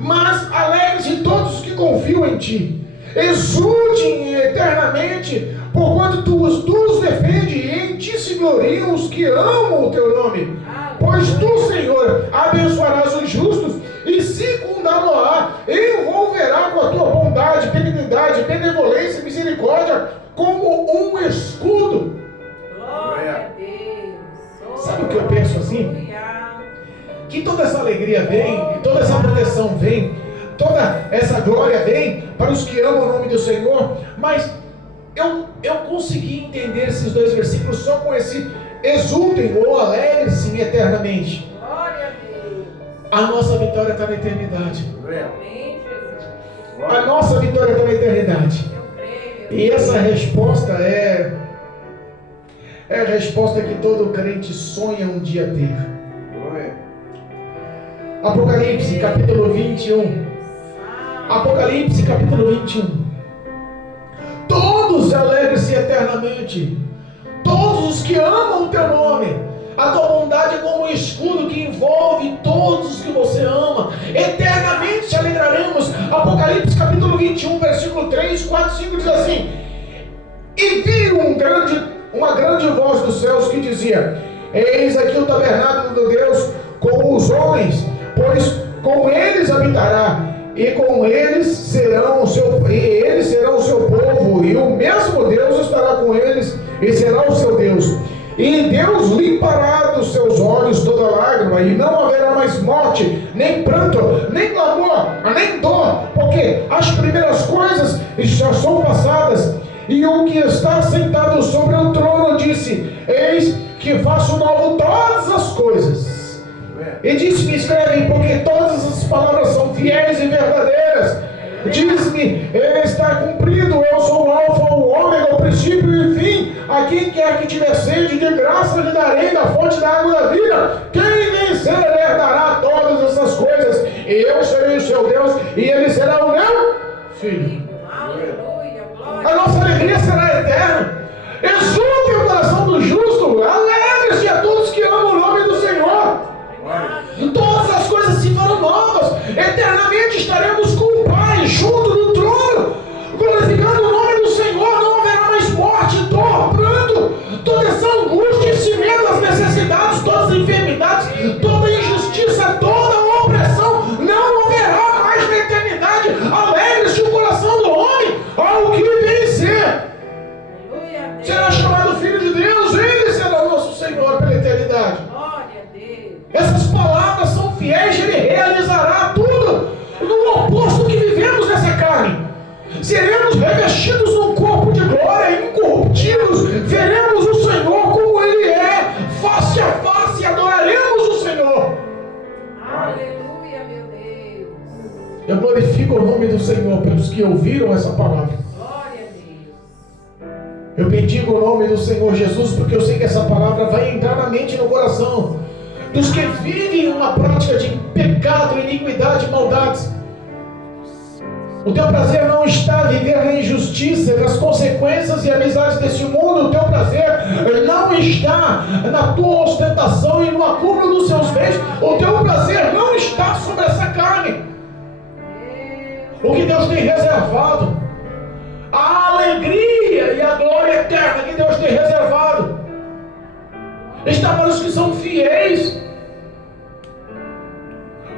Mas alegre-se todos que confiam em ti. Exultem eternamente, porquanto tu os defende, e em ti se gloriam os que amam o teu nome. Pois tu, Senhor, abençoarás os justos e circundá-lo-á, envolverá com a tua bondade, benignidade, benevolência e misericórdia como um escudo. Glória a Deus. Sabe o que eu penso assim? Que toda essa alegria vem, que toda essa proteção vem, toda essa glória vem para os que amam o nome do Senhor. Mas eu consegui entender esses 2 versículos só com esse: exultem ou alegrem-se eternamente. Glória a Deus. A nossa vitória está na eternidade. Amém, Jesus. A nossa vitória está na eternidade. Eu creio. E essa resposta é a resposta que todo crente sonha um dia ter. Apocalipse capítulo 21. Apocalipse capítulo 21. Todos alegrem-se eternamente. Todos os que amam o teu nome. A tua bondade é como um escudo que envolve todos os que você ama. Eternamente se alegraremos. Apocalipse capítulo 21, versículo 3, 4, 5 diz assim: e vi uma grande voz dos céus que dizia: eis aqui o tabernáculo do Deus com os homens, pois com eles habitará, e com eles serão o seu povo, e o mesmo Deus estará com eles e será o seu Deus. E Deus limpará dos seus olhos toda lágrima, e não haverá mais morte, nem pranto, nem clamor, nem dor, porque as primeiras coisas já são passadas. E o que está sentado sobre o trono disse: eis que faço novo todas as coisas. E disse-me: escreve, porque todas as palavras são fiéis e verdadeiras. Diz-me: ele está cumprido. Eu sou o alfa, o ômega, o princípio e o fim. A quem quer que tiver sede, de graça lhe darei da fonte da água da vida. Quem vencer herdará todas essas coisas. E eu serei o seu Deus, e ele será o meu filho. Aleluia, glória. A nossa alegria será eterna. Exulte o coração do justo. Alegre-se a todos que amam o nome do Senhor. Todas as coisas se farão novas. Eternamente estaremos com o Pai, junto do trono, glorificando o nome do Senhor. Não haverá mais morte, dor, pranto, toda essa angústia, esse medo, as necessidades, todas as enfermidades, toda injustiça, toda opressão. Não haverá mais na eternidade. Alegre-se o coração do homem ao que vencer. Será chamado Filho de Deus. Ele será o nosso Senhor pela eternidade. Essas palavras são fiéis, ele realizará tudo no oposto que vivemos nessa carne. Seremos revestidos num corpo de glória, incorruptíveis, veremos o Senhor como ele é, face a face, e adoraremos o Senhor. Aleluia, meu Deus. Eu glorifico o nome do Senhor pelos que ouviram essa palavra. Glória a Deus. Eu bendigo o nome do Senhor Jesus, porque eu sei que essa palavra vai entrar na mente e no coração dos que vivem uma prática de pecado, iniquidade e maldades. O teu prazer não está a viver na injustiça, nas consequências e amizades desse mundo. O teu prazer não está na tua ostentação e no acúmulo dos seus bens. O teu prazer não está sobre essa carne. O que Deus tem reservado, a alegria e a glória eterna que Deus tem reservado, está para os que são fiéis.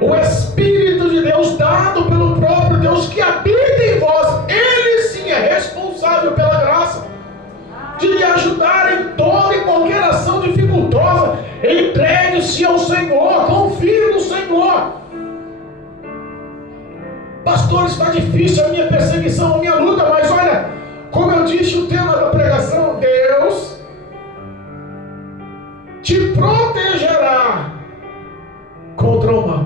O Espírito de Deus dado pelo próprio Deus que habita em vós, ele sim é responsável pela graça de lhe ajudar em toda e qualquer ação dificultosa. Entregue-se ao Senhor, confie no Senhor. Pastor, está difícil a minha perseguição, a minha luta, mas olha, como eu disse, o tema da pregação: Deus te protegerá contra o mal.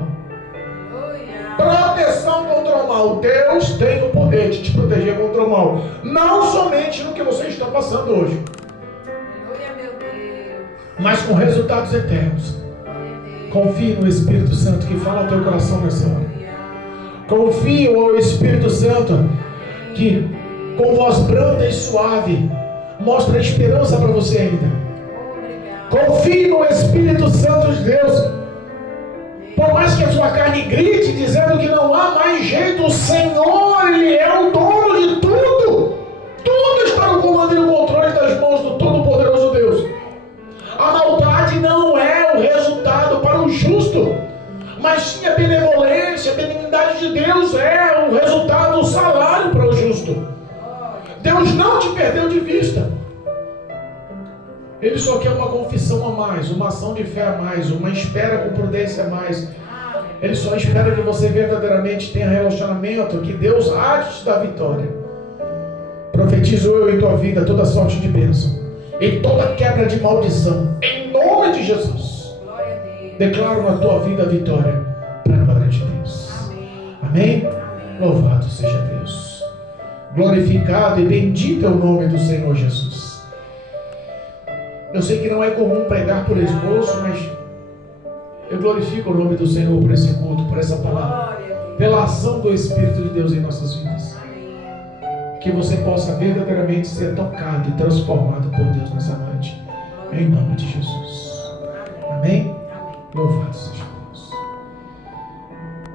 Proteção contra o mal. Deus tem o poder de te proteger contra o mal, não somente no que você está passando hoje, mas com resultados eternos. Confie no Espírito Santo que fala ao teu coração nessa hora. Confie ao Espírito Santo que, com voz branda e suave, mostra esperança para você ainda. Confie no Espírito Santo de Deus. Por mais que a sua carne grite dizendo que não há mais jeito, o Senhor, ele é o dono de tudo. Tudo está no comando e no controle das mãos do Todo-Poderoso Deus. A maldade não é o resultado para o justo, mas sim a benevolência, a benignidade de Deus é o resultado, o salário para o justo. Deus não te perdeu de vista. Ele só quer uma confissão a mais, uma ação de fé a mais, uma espera com prudência a mais. Ele só espera que você verdadeiramente tenha relacionamento, que Deus há de te dar vitória. Profetizo eu em tua vida toda sorte de bênção, em toda quebra de maldição, em nome de Jesus. Declaro na tua vida a vitória, para a glória de Deus. Amém? Louvado seja Deus. Glorificado e bendito é o nome do Senhor Jesus. Eu sei que não é comum pregar por esboço, mas eu glorifico o nome do Senhor por esse culto, por essa palavra, pela ação do Espírito de Deus em nossas vidas. Que você possa verdadeiramente ser tocado e transformado por Deus nessa noite, em nome de Jesus. Amém? Louvado seja